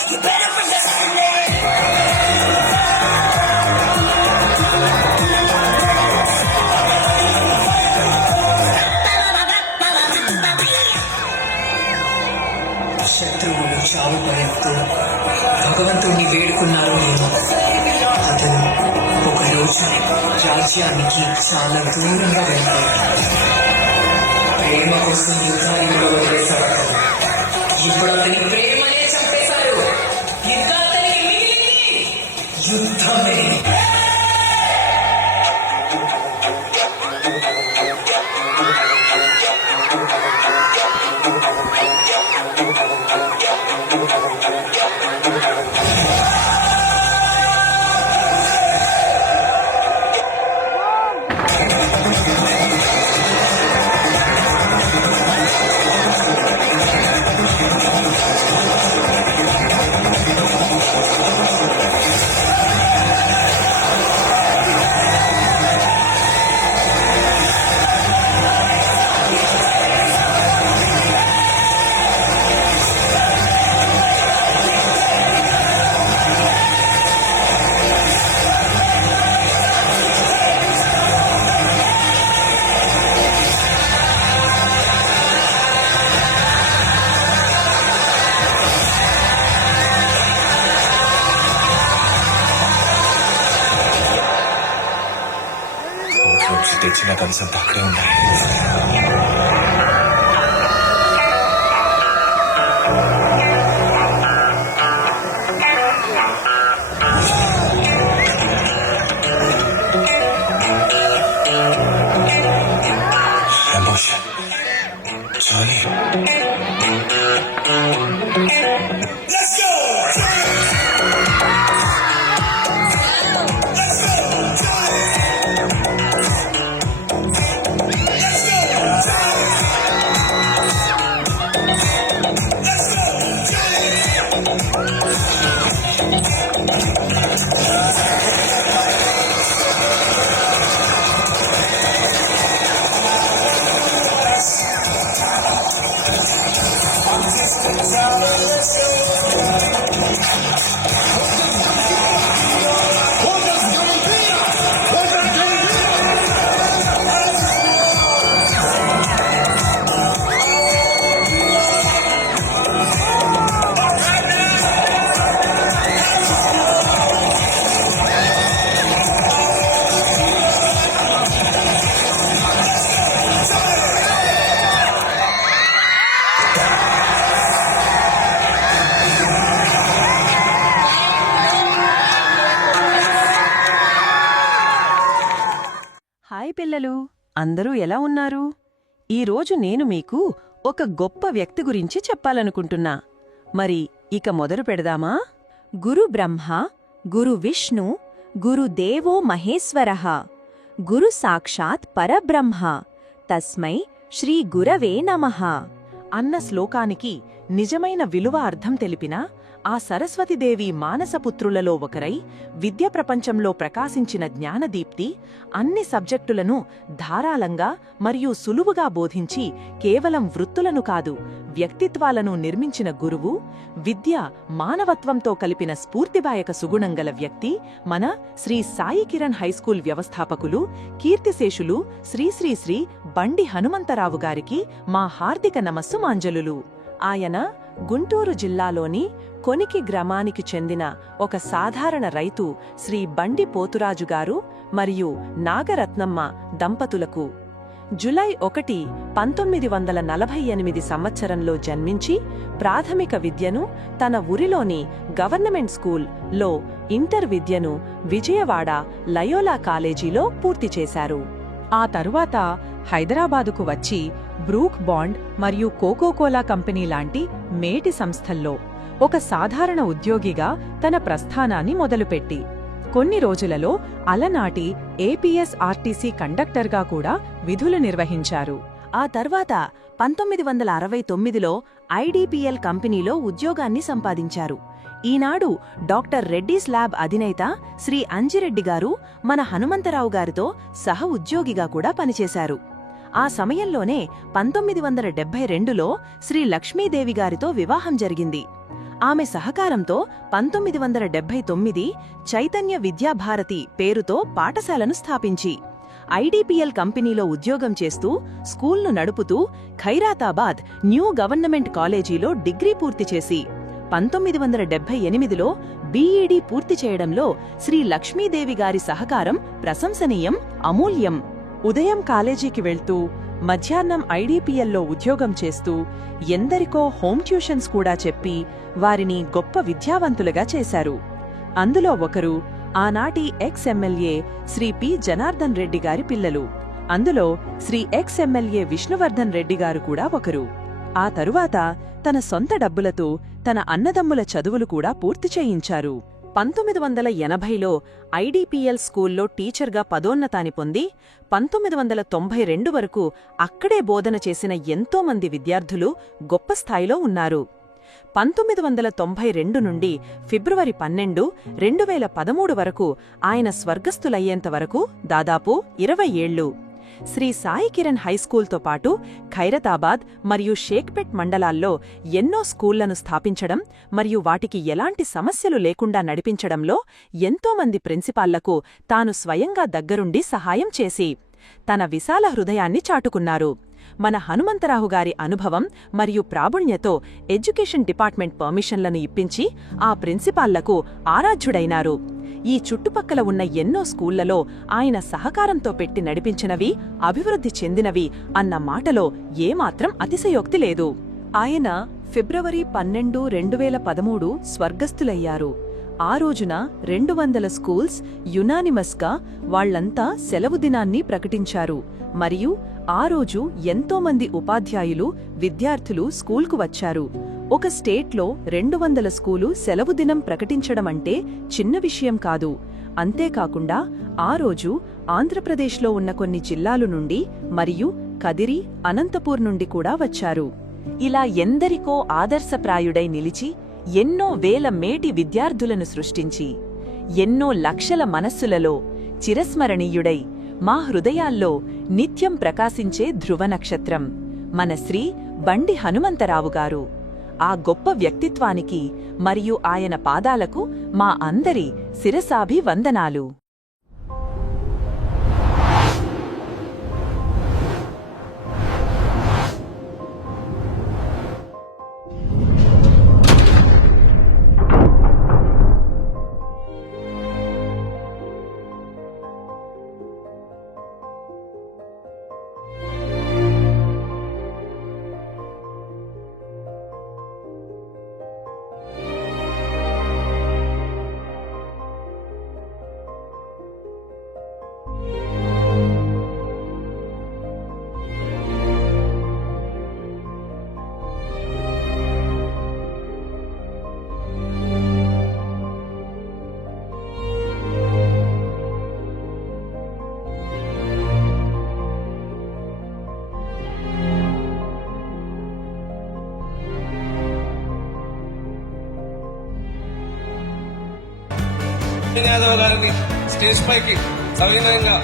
You better bring the శత్రువులు చావు భయంతో భగవంతుణ్ణి వేడుకున్నారో ఏమో అతను ఒకరోజు రాజ్యానికి చాలా దూరంగా వెళ్ళిపోయాడు. ప్రేమ కోసం యుద్ధాన్ని కూడా వదిలేశాడు. ఇప్పుడు అతని ప్రేమనే చంపేశారు. ఇంకా అతనికి మిగిలింది యుద్ధమే. నా కనీసం అక్కడే ఉన్నాయి. Emotion. Johnny. Let's go! Hi పిల్లలు, అందరూ ఎలా ఉన్నారు? ఈరోజు నేను మీకు ఒక గొప్ప వ్యక్తి గురించి చెప్పాలనుకుంటున్నా. మరి ఇక మొదలు పెడదామా? గురు బ్రహ్మ, గురు విష్ణు, గురు దేవో మహేశ్వరః, గురు సాక్షాత్ పరబ్రహ్మ, తస్మై శ్రీ గురవే నమః అన్న శ్లోకానికి నిజమైన విలువ అర్థం తెలిపిన ఆ సరస్వతీదేవి మానసపుత్రులలో ఒకరై విద్య ప్రపంచంలో ప్రకాశించిన జ్ఞానదీప్తి అన్ని సబ్జెక్టులను ధారాళంగా మరియు సులువుగా బోధించి కేవలం వృత్తులను కాదు వ్యక్తిత్వాలను నిర్మించిన గురువు, విద్య మానవత్వంతో కలిపిన స్ఫూర్తిదాయక సుగుణంగల వ్యక్తి మన శ్రీ సాయి కిరణ్ హైస్కూల్ వ్యవస్థాపకులు, కీర్తిశేషులు శ్రీ శ్రీ శ్రీ బండి హనుమంతరావు గారికి మా హార్దిక నమస్సుమాంజలులు. ఆయన గుంటూరు జిల్లాలోని కొనికి గ్రామానికి చెందిన ఒక సాధారణ రైతు శ్రీ బండి పోతురాజు గారు మరియు నాగరత్నమ్మ దంపతులకు జులై 1, 1948 సంవత్సరంలో జన్మించి ప్రాథమిక విద్యను తన ఊరిలోని గవర్నమెంట్ స్కూల్లో, ఇంటర్ విద్యను విజయవాడ లయోలా కాలేజీలో పూర్తి చేశారు. ఆ తరువాత హైదరాబాదుకు వచ్చి బ్రూక్ బాండ్ మరియు కోకోకోలా కంపెనీ లాంటి మేటి సంస్థల్లో ఒక సాధారణ ఉద్యోగిగా తన ప్రస్థానాన్ని మొదలుపెట్టి కొన్ని రోజులలో అలనాటి ఏపీఎస్ఆర్టీసీ కండక్టర్గా కూడా విధులు నిర్వహించారు. ఆ తర్వాత 1969లో ఐడిపిఎల్ కంపెనీలో ఉద్యోగాన్ని సంపాదించారు. ఈనాడు డాక్టర్ రెడ్డీస్ ల్యాబ్ అధినేత శ్రీ అంజిరెడ్డి గారు మన హనుమంతరావు గారితో సహ ఉద్యోగిగా కూడా పనిచేశారు. ఆ సమయంలోనే 1972లో శ్రీ లక్ష్మీదేవి గారితో వివాహం జరిగింది. ఆమె సహకారంతో 1979 చైతన్య విద్యాభారతి పేరుతో పాఠశాలను స్థాపించి ఐడిపిఎల్ కంపెనీలో ఉద్యోగం చేస్తూ స్కూల్ను నడుపుతూ ఖైరాతాబాద్ న్యూ గవర్నమెంట్ కాలేజీలో డిగ్రీ పూర్తి చేసి 1978లో బీఈడీ పూర్తి చేయడంలో శ్రీ లక్ష్మీదేవి గారి సహకారం ప్రశంసనీయం, అమూల్యం. ఉదయం కాలేజీకి వెళ్తూ మధ్యాహ్నం ఐడిపిఎల్లో ఉద్యోగం చేస్తూ ఎందరికో హోమ్ ట్యూషన్స్ కూడా చెప్పి వారిని గొప్ప విద్యావంతులుగా చేశారు. అందులో ఒకరు ఆనాటి ఎక్స్-ఎమ్మెల్యే శ్రీ పి జనార్దన్ రెడ్డి గారి పిల్లలు. అందులో శ్రీ ఎక్స్-ఎమ్మెల్యే విష్ణువర్ధన్ రెడ్డి గారు కూడా ఒకరు. ఆ తరువాత తన సొంత డబ్బులతో తన అన్నదమ్ముల చదువులు కూడా పూర్తి చేయించారు. 1980లో ఐడిపిఎల్ స్కూల్లో టీచర్గా పదోన్నతాన్ని పొంది 1992 వరకు అక్కడే బోధన చేసిన ఎంతోమంది విద్యార్థులు గొప్ప స్థాయిలో ఉన్నారు. 1992 నుండి ఫిబ్రవరి 12, 2013 వరకు ఆయన స్వర్గస్థులయ్యేంత వరకు దాదాపు 20 ఏళ్లు శ్రీ సాయి కిరణ్ హైస్కూల్తో పాటు ఖైరతాబాద్ మరియు షేక్పేట్ మండలాల్లో ఎన్నో స్కూళ్లను స్థాపించడం మరియు వాటికి ఎలాంటి సమస్యలు లేకుండా నడిపించడంలో ఎంతోమంది ప్రిన్సిపాళ్లకు తాను స్వయంగా దగ్గరుండి సహాయం చేసి తన విశాల హృదయాన్ని చాటుకున్నారు. మన హనుమంతరావు గారి అనుభవం మరియు ప్రాబుణ్యతో ఎడ్యుకేషన్ డిపార్ట్మెంట్ పర్మిషన్లను ఇప్పించి ఆ ప్రిన్సిపాళ్లకు ఆరాధ్యుడైనారు. ఈ చుట్టుపక్కల ఉన్న ఎన్నో స్కూళ్లలో ఆయన సహకారంతో పెట్టి నడిపించినవి అభివృద్ధి చెందినవి అన్న మాటలో ఏమాత్రం అతిశయోక్తి లేదు. ఆయన ఫిబ్రవరి 12, 2013 స్వర్గస్థులయ్యారు. ఆ రోజున 200 స్కూల్స్ యునానిమస్గా వాళ్లంతా సెలవు దినాన్ని ప్రకటించారు. మరియు ఆ రోజు ఎంతోమంది ఉపాధ్యాయులు, విద్యార్థులు స్కూల్కు వచ్చారు. ఒక స్టేట్లో 200 స్కూలు సెలవు దినం ప్రకటించడమంటే చిన్న విషయం కాదు. అంతేకాకుండా ఆ రోజు ఆంధ్రప్రదేశ్లో ఉన్న కొన్ని జిల్లాలు నుండి మరియు కదిరి, అనంతపూర్ నుండి కూడా వచ్చారు. ఇలా ఎందరికో ఆదర్శప్రాయుడై నిలిచి ఎన్నో వేల మేటి విద్యార్థులను సృష్టించి ఎన్నో లక్షల మనస్సులలో చిరస్మరణీయుడై మా హృదయాల్లో నిత్యం ప్రకాశించే ధ్రువ నక్షత్రం మన శ్రీ బండి హనుమంతరావు గారు. ఆ గొప్ప వ్యక్తిత్వానికి మరియు ఆయన పాదాలకు మా అందరి శిరసాభివందనాలు. యాదవ్ గారిని స్టేజ్ పైకి సవినయంగా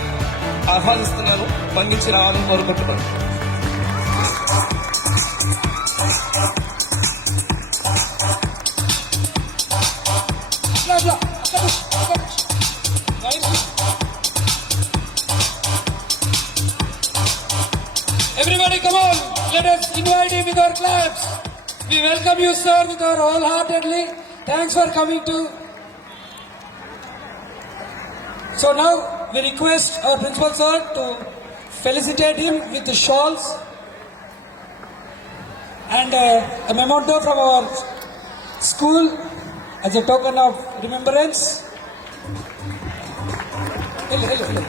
ఆహ్వానిస్తున్నాను. మందించి రావాలని కోరుకుంటున్నాను. Everybody come on, let us invite him with our claps. We welcome you, sir, with our wholeheartedly. Thanks for coming to. So now we request our principal sir to felicitate him with the shawls and a memento from our school as a token of remembrance. Hello.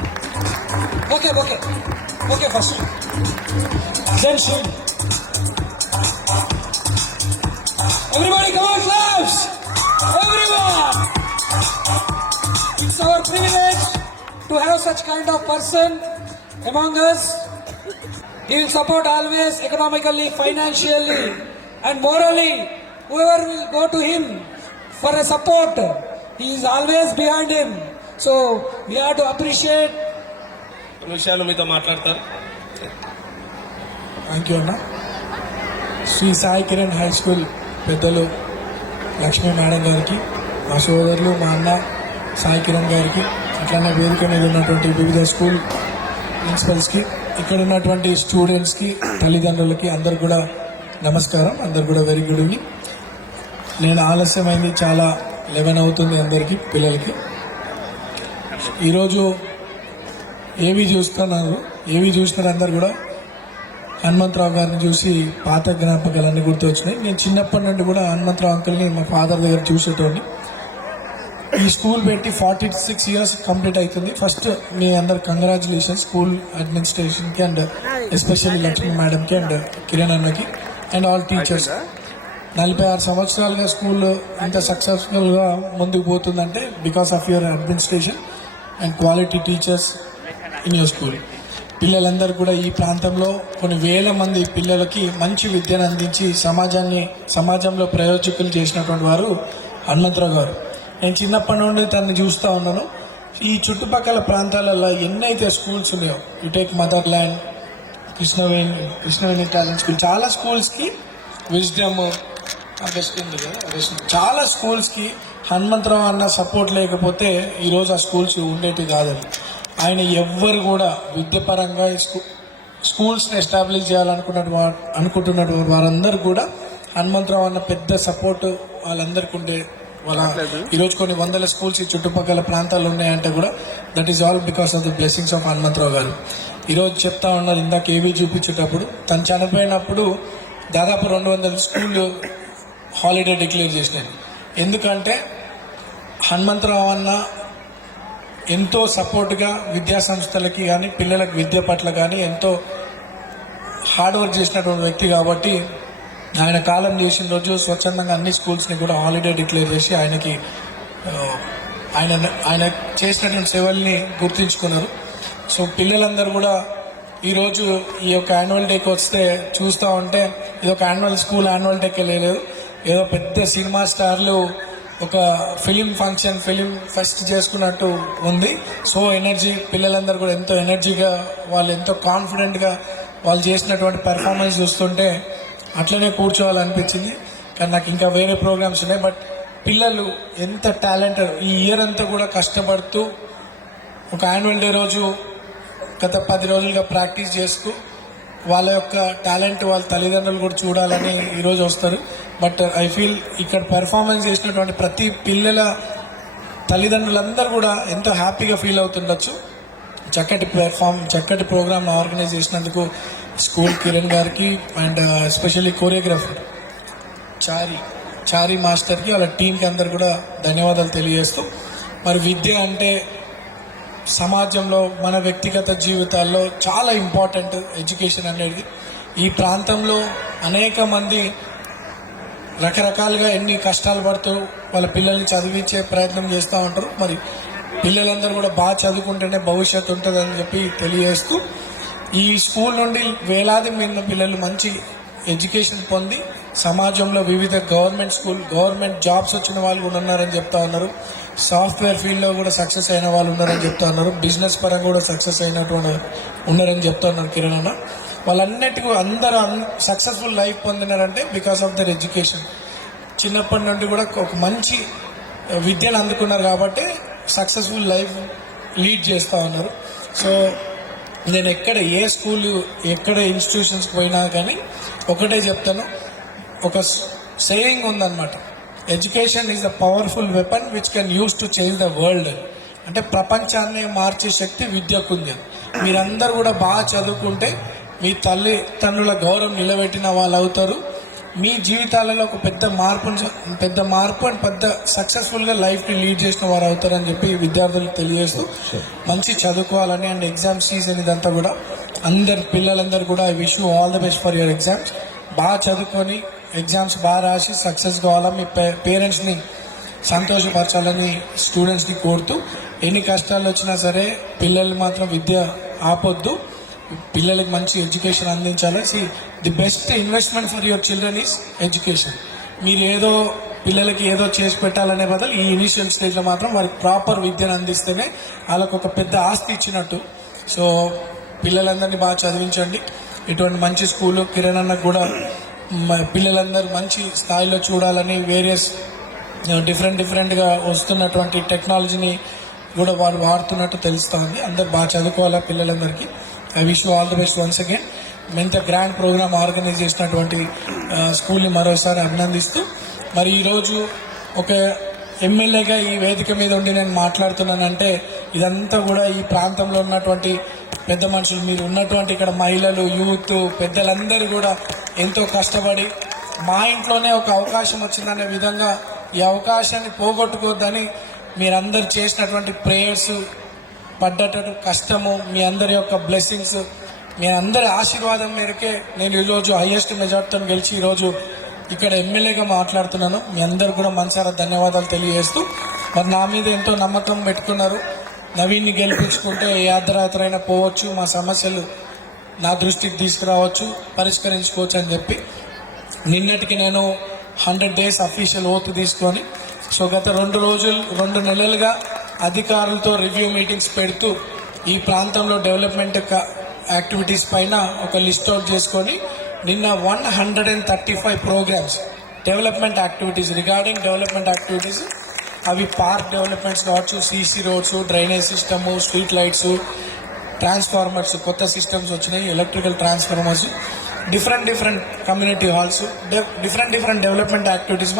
Okay, first. Then shoot. Everybody come on, claps! Everyone! It's our privilege to have such kind of person among us. He will support always economically, financially and morally. Whoever will go to him for a support, he is always behind him. So we have to appreciate. విషయాలు మీతో మాట్లాడతారు. Thank you అన్న. Shri Sai Kiran high school పెద్దలు Lakshmi madam గారికి, మా సోదరులు, మా అన్న సాయి కిరణ్ గారికి, అట్లానే వేదిక మీద ఉన్నటువంటి వివిధ స్కూల్ ప్రిన్సిపల్స్కి, ఇక్కడ ఉన్నటువంటి స్టూడెంట్స్కి, తల్లిదండ్రులకి అందరు కూడా నమస్కారం. అందరు కూడా వెరీ గుడ్ ఈవినింగ్. నేను ఆలస్యమైంది, చాలా 11 అవుతుంది అందరికీ పిల్లలకి. ఈరోజు ఏవి చూస్తున్నారు అందరు కూడా హనుమంతరావు గారిని చూసి పాత జ్ఞాపకాలన్నీ గుర్తొచ్చినాయి. నేను చిన్నప్పటి నుండి కూడా హనుమంతరావు అంకుల్ని మా ఫాదర్ దగ్గర చూసేటోని. ఈ స్కూల్ పెట్టి 46 years కంప్లీట్ అవుతుంది. ఫస్ట్ మీ అందరు కంగ్రాచులేషన్ స్కూల్ అడ్మినిస్ట్రేషన్కి అండ్ ఎస్పెషల్లీ లక్ష్మీ మేడంకి అండ్ కిరణ్ అన్నకి అండ్ ఆల్ టీచర్స్. 46 సంవత్సరాలుగా స్కూల్ ఇంత సక్సెస్ఫుల్గా ముందుకు పోతుందంటే because of your administration and quality teachers in your school. పిల్లలందరూ కూడా ఈ ప్రాంతంలో కొన్ని వేల మంది పిల్లలకి మంచి విద్యను అందించి సమాజంలో ప్రయోజకులు చేసినటువంటి వారు హనుమంతరావు గారు. నేను చిన్నప్పటి నుండి తనని చూస్తూ ఉన్నాను. ఈ చుట్టుపక్కల ప్రాంతాలలో ఎన్నైతే స్కూల్స్ ఉన్నాయో, you take mother land, Krishnaveni talent school, చాలా స్కూల్స్కి విజ్డమ్ చాలా స్కూల్స్కి హనుమంతరావు అన్న సపోర్ట్ లేకపోతే ఈరోజు ఆ స్కూల్స్ ఉండేవి కాదని. ఆయన ఎవ్వరు కూడా విద్యపరంగా స్కూల్స్ని ఎస్టాబ్లిష్ అనుకుంటున్నటువంటి వారందరూ కూడా హనుమంతరావు అన్న పెద్ద సపోర్ట్ వాళ్ళందరికీ వాళ్ళ ఈరోజు కొన్ని వందల స్కూల్స్ ఈ చుట్టుపక్కల ప్రాంతాల్లో ఉన్నాయంటే కూడా that is all because of the blessings of Hanumantharao గారు. ఈరోజు చెప్తా ఉన్నారు ఇందాక ఏవీ చూపించేటప్పుడు తను చనిపోయినప్పుడు దాదాపు 200 స్కూళ్ళు హాలిడే డిక్లేర్ చేసినాయి. ఎందుకంటే హనుమంతరావు అన్న ఎంతో సపోర్ట్గా విద్యా సంస్థలకి కానీ పిల్లలకు విద్య పట్ల కానీ ఎంతో హార్డ్ వర్క్ చేసినటువంటి వ్యక్తి కాబట్టి ఆయన కాలం చేసిన రోజు స్వచ్ఛందంగా అన్ని స్కూల్స్ని కూడా హాలిడే డిక్లేర్ చేసి ఆయన చేసినటువంటి సేవల్ని గుర్తించుకున్నారు. సో పిల్లలందరూ కూడా ఈరోజు ఈ యొక్క యాన్యువల్ డేకి వస్తే చూస్తూ ఉంటే ఇది ఒక యాన్యువల్ డేకి లేదు, ఏదో పెద్ద సినిమా స్టార్లు ఒక ఫిలిం ఫెస్ట్ చేసుకున్నట్టు ఉంది. సో ఎనర్జీ పిల్లలందరూ కూడా ఎంతో ఎనర్జీగా వాళ్ళు ఎంతో కాన్ఫిడెంట్గా వాళ్ళు చేసినటువంటి పెర్ఫార్మెన్స్ చూస్తుంటే అట్లనే కూర్చోవాలనిపించింది. కానీ నాకు ఇంకా వేరే ప్రోగ్రామ్స్ ఉన్నాయి. బట్ పిల్లలు ఎంత టాలెంటెడ్ ఈ ఇయర్ అంతా కూడా కష్టపడుతూ ఒక యాన్యువల్ డే రోజు గత 10 రోజులుగా ప్రాక్టీస్ చేస్తూ వాళ్ళ యొక్క టాలెంట్ వాళ్ళ తల్లిదండ్రులు కూడా చూడాలని ఈరోజు వస్తారు. బట్ ఐ ఫీల్ ఇక్కడ పెర్ఫార్మెన్స్ చేసినటువంటి ప్రతి పిల్లల తల్లిదండ్రులందరూ కూడా ఎంతో హ్యాపీగా ఫీల్ అవుతుండొచ్చు. చక్కటి ప్రోగ్రామ్ ఆర్గనైజ్ చేసినందుకు స్కూల్ కిరణ్ గారికి అండ్ ఎస్పెషల్లీ కోరియోగ్రాఫర్ చారీ మాస్టర్కి వాళ్ళ టీంకి అందరు కూడా ధన్యవాదాలు తెలియజేస్తూ, మరి విద్య అంటే సమాజంలో మన వ్యక్తిగత జీవితాల్లో చాలా ఇంపార్టెంట్ ఎడ్యుకేషన్ అనేది. ఈ ప్రాంతంలో అనేక మంది రకరకాలుగా ఎన్ని కష్టాలు పడుతూ వాళ్ళ పిల్లల్ని చదివించే ప్రయత్నం చేస్తూ ఉంటారు. మరి పిల్లలందరూ కూడా బాగా చదువుకుంటేనే భవిష్యత్తు ఉంటుందని చెప్పి తెలియజేస్తూ, ఈ స్కూల్ నుండి వేలాది మంది పిల్లలు మంచి ఎడ్యుకేషన్ పొంది సమాజంలో వివిధ గవర్నమెంట్ జాబ్స్ వచ్చిన వాళ్ళు కూడా ఉన్నారని చెప్తా ఉన్నారు. సాఫ్ట్వేర్ ఫీల్డ్లో కూడా సక్సెస్ అయిన వాళ్ళు ఉన్నారని చెప్తా ఉన్నారు. బిజినెస్ పరంగా కూడా సక్సెస్ అయినటువంటి ఉన్నారని చెప్తా ఉన్నారు కిరణ్ అన్న. వాళ్ళన్నిటికీ అందరూ సక్సెస్ఫుల్ లైఫ్ పొందినారంటే బికాస్ ఆఫ్ దర్ ఎడ్యుకేషన్. చిన్నప్పటి నుండి కూడా ఒక మంచి విద్యను అందుకున్నారు కాబట్టి సక్సెస్ఫుల్ లైఫ్ లీడ్ చేస్తూ ఉన్నారు. సో నేను ఏ స్కూల్ ఎక్కడ ఇన్స్టిట్యూషన్స్కి పోయినా కానీ ఒకటే చెప్తాను, ఒక సేయింగ్ ఉందన్నమాట, education is the powerful weapon which can use to change the world. అంటే ప్రపంచాన్ని మార్చే శక్తి విద్యకుంది. మీరందరూ కూడా బాగా చదువుకుంటే మీ తల్లిదండ్రుల గౌరవం నిలబెట్టిన వాళ్ళు అవుతారు. మీ జీవితాలలో ఒక పెద్ద మార్పు అండ్ పెద్ద సక్సెస్ఫుల్గా లైఫ్ని లీడ్ చేసిన వారు అవుతారని చెప్పి విద్యార్థులకు తెలియజేస్తూ మంచి చదువుకోవాలని అండ్ ఎగ్జామ్ సీజన్ ఇదంతా కూడా పిల్లలందరూ కూడా I wish you all the best for your exams. బాగా చదువుకొని ఎగ్జామ్స్ బాగా రాసి సక్సెస్ కావాలా, మీ పేరెంట్స్ని సంతోషపరచాలని స్టూడెంట్స్ని కోరుతూ, ఎన్ని కష్టాలు వచ్చినా సరే పిల్లలు మాత్రం విద్య ఆపొద్దు, పిల్లలకి మంచి ఎడ్యుకేషన్ అందించాలి. The best investment for your children is education. మీరు పిల్లలకి ఏదో చేసి పెట్టాలనే బదులు ఈ ఇనిషియల్ స్టేజ్లో మాత్రం వారికి ప్రాపర్ విద్యను అందిస్తేనే వాళ్ళకు ఒక పెద్ద ఆస్తి ఇచ్చినట్టు. సో పిల్లలందరినీ బాగా చదివించండి. ఇటువంటి మంచి స్కూలు కిరణ్ అన్నకు కూడా పిల్లలందరూ మంచి స్థాయిలో చూడాలని వేరియస్ డిఫరెంట్గా వస్తున్నటువంటి టెక్నాలజీని కూడా వాళ్ళు వాడుతున్నట్టు తెలుస్తుంది. అందరు బాగా చదువుకోవాలా పిల్లలందరికీ. I wish you all the best once again. ఇంత గ్రాండ్ ప్రోగ్రామ్ ఆర్గనైజ్ చేసినటువంటి స్కూల్ని మరోసారి అభినందిస్తూ, మరి ఈరోజు ఒక ఎమ్మెల్యేగా ఈ వేదిక మీద ఉండి నేను మాట్లాడుతున్నానంటే ఇదంతా కూడా ఈ ప్రాంతంలో ఉన్నటువంటి పెద్ద మనుషులు, మీరు ఉన్నటువంటి ఇక్కడ మహిళలు, యూత్, పెద్దలందరూ కూడా ఎంతో కష్టపడి మా ఇంట్లోనే ఒక అవకాశం వచ్చిందనే విధంగా ఈ అవకాశాన్ని పోగొట్టుకోవద్దని మీరందరూ చేసినటువంటి ప్రేయర్స్, పడ్డటువంటి కష్టము, మీ అందరి యొక్క బ్లెస్సింగ్స్, మీ అందరి ఆశీర్వాదం మేరకే నేను ఈరోజు హైయెస్ట్ మెజార్టీతో గెలిచి ఈరోజు ఇక్కడ ఎమ్మెల్యేగా మాట్లాడుతున్నాను. మీ అందరు కూడా మనసారా ధన్యవాదాలు తెలియజేస్తూ, మరి నా మీద ఎంతో నమ్మకం పెట్టుకున్నారు. నవీన్ని గెలిపించుకుంటే ఏ అర్ధరాత్రి అయినా పోవచ్చు, మా సమస్యలు నా దృష్టికి తీసుకురావచ్చు, పరిష్కరించుకోవచ్చు అని చెప్పి నిన్నటికి నేను 100 days అఫీషియల్ ఓత్ తీసుకొని, సో గత 2 నెలలుగా అధికారులతో రివ్యూ మీటింగ్స్ పెడుతూ ఈ ప్రాంతంలో డెవలప్మెంట్ యాక్టివిటీస్ పైన ఒక లిస్ట్ అవుట్ చేసుకొని నిన్న 135 programmes development activities regarding development activities, అవి పార్క్ డెవలప్మెంట్స్ కావచ్చు, CC roads, drainage system, street lights, transformers, కొత్త సిస్టమ్స్ వచ్చినాయి, electrical transformers, different community halls, different development activities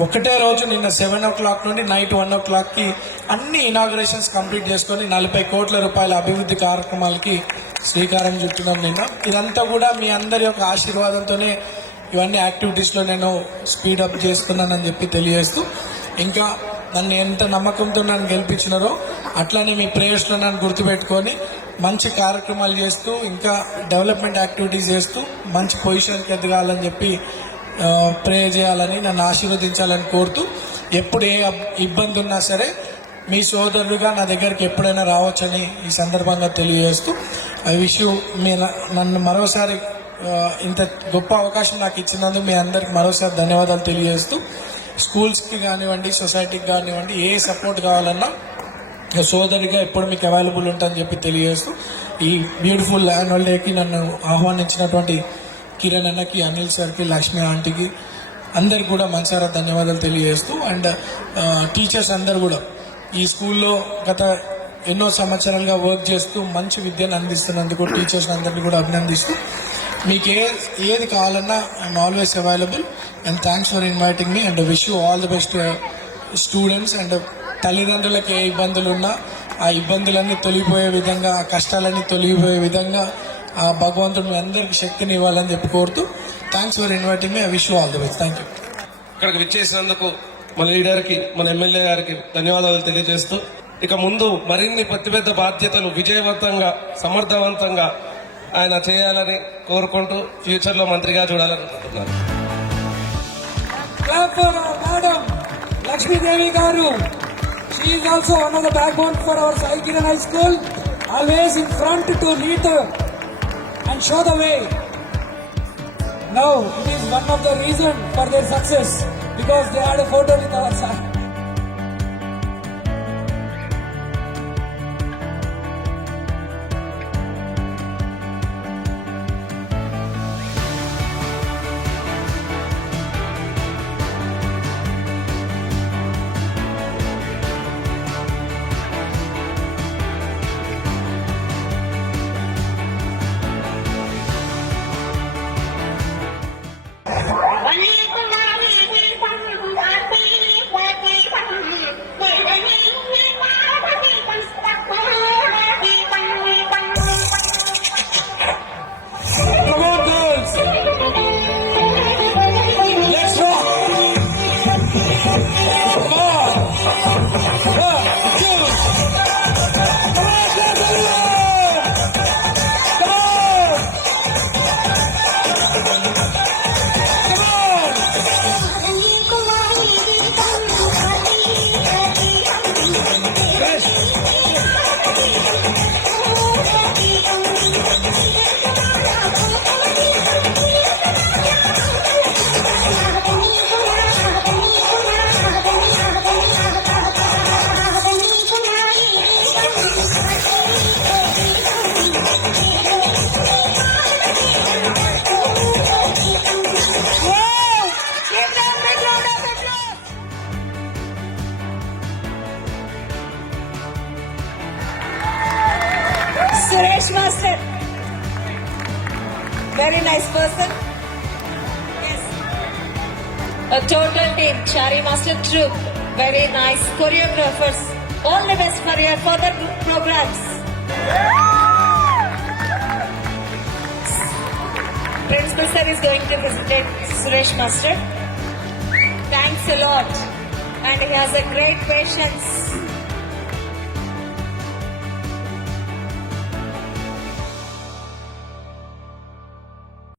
ఒకటే రోజు నిన్న 7 o'clock నుండి నైట్ 1 o'clockకి అన్ని ఇనాగ్రేషన్స్ కంప్లీట్ చేసుకొని 40 కోట్ల రూపాయల అభివృద్ధి కార్యక్రమాలకి శ్రీకారం చుట్టున్నాం నిన్న. ఇదంతా కూడా మీ అందరి యొక్క ఆశీర్వాదంతోనే ఇవన్నీ యాక్టివిటీస్లో నేను స్పీడప్ చేసుకున్నానని చెప్పి తెలియజేస్తూ, ఇంకా నన్ను ఎంత నమ్మకంతో నన్ను గెలిపించినారో అట్లానే మీ ప్రేయర్స్లో నన్ను గుర్తుపెట్టుకొని మంచి కార్యక్రమాలు చేస్తూ ఇంకా డెవలప్మెంట్ యాక్టివిటీస్ చేస్తూ మంచి పొజిషన్కి ఎదగాలని చెప్పి ప్రే చేయాలని, నన్ను ఆశీర్వదించాలని కోరుతూ, ఎప్పుడు ఏ ఇబ్బంది ఉన్నా సరే మీ సోదరుడుగా నా దగ్గరికి ఎప్పుడైనా రావచ్చని ఈ సందర్భంగా తెలియజేస్తూ, ఐ విష్ యూ నన్ను మరోసారి ఇంత గొప్ప అవకాశం నాకు ఇచ్చినందుకు మీ అందరికి మరోసారి ధన్యవాదాలు తెలియజేస్తూ, స్కూల్స్కి కానివ్వండి, సొసైటీకి కానివ్వండి, ఏ సపోర్ట్ కావాలన్నా సోదరిగా ఎప్పుడు మీకు అవైలబుల్ ఉంటుందని చెప్పి తెలియజేస్తూ, ఈ బ్యూటిఫుల్ యాన్యువల్ డేకి నన్ను ఆహ్వానించినటువంటి కిరణ్ అన్నకి, అనిల్ సార్కి, లక్ష్మి ఆంటీకి అందరికి కూడా మనసారా ధన్యవాదాలు తెలియజేస్తూ, అండ్ టీచర్స్ అందరు కూడా ఈ స్కూల్లో గత ఎన్నో సంవత్సరాలుగా వర్క్ చేస్తూ మంచి విద్యను అందిస్తున్నందుకు టీచర్స్ అందరినీ కూడా అభినందిస్తూ, మీకు ఏది కావాలన్నా I'm always available and thanks for inviting me and wish you all the best students. And తల్లిదండ్రులకు ఏ ఇబ్బందులు ఉన్నా ఆ ఇబ్బందులన్నీ తొలగిపోయే విధంగా, ఆ కష్టాలన్నీ తొలగిపోయే విధంగా ఆ భగవంతుడు మీ అందరికీ శక్తిని ఇవ్వాలని చెప్పి కోరుతూ, thanks for inviting me. I wish you all the best. Thank you. ఇక్కడికి విచ్చేసినందుకు మన లీడర్కి, మన ఎమ్మెల్యే గారికి ధన్యవాదాలు తెలియజేస్తూ, ఇక ముందు మరిన్ని పెద్ద బాధ్యతలు విజయవంతంగా, సమర్థవంతంగా ఆయన చేయాలని కోరుకుంటూ ఫ్యూచర్లో మంత్రిగా చూడాలనుకుంటున్నారు. మేడం లక్ష్మీదేవి గారు, she is also one of the backbone for our Sai Kiran High School, always in front to lead and show the way. Now it is one of the reason for their success because they had a photo with our son. Suresh Master, very nice person. Yes. A total team, Chari Master Troop, very nice choreographers. All the best for your further programs. Principal sir is going to visit Suresh Master. Thanks a lot, and he has a great patience.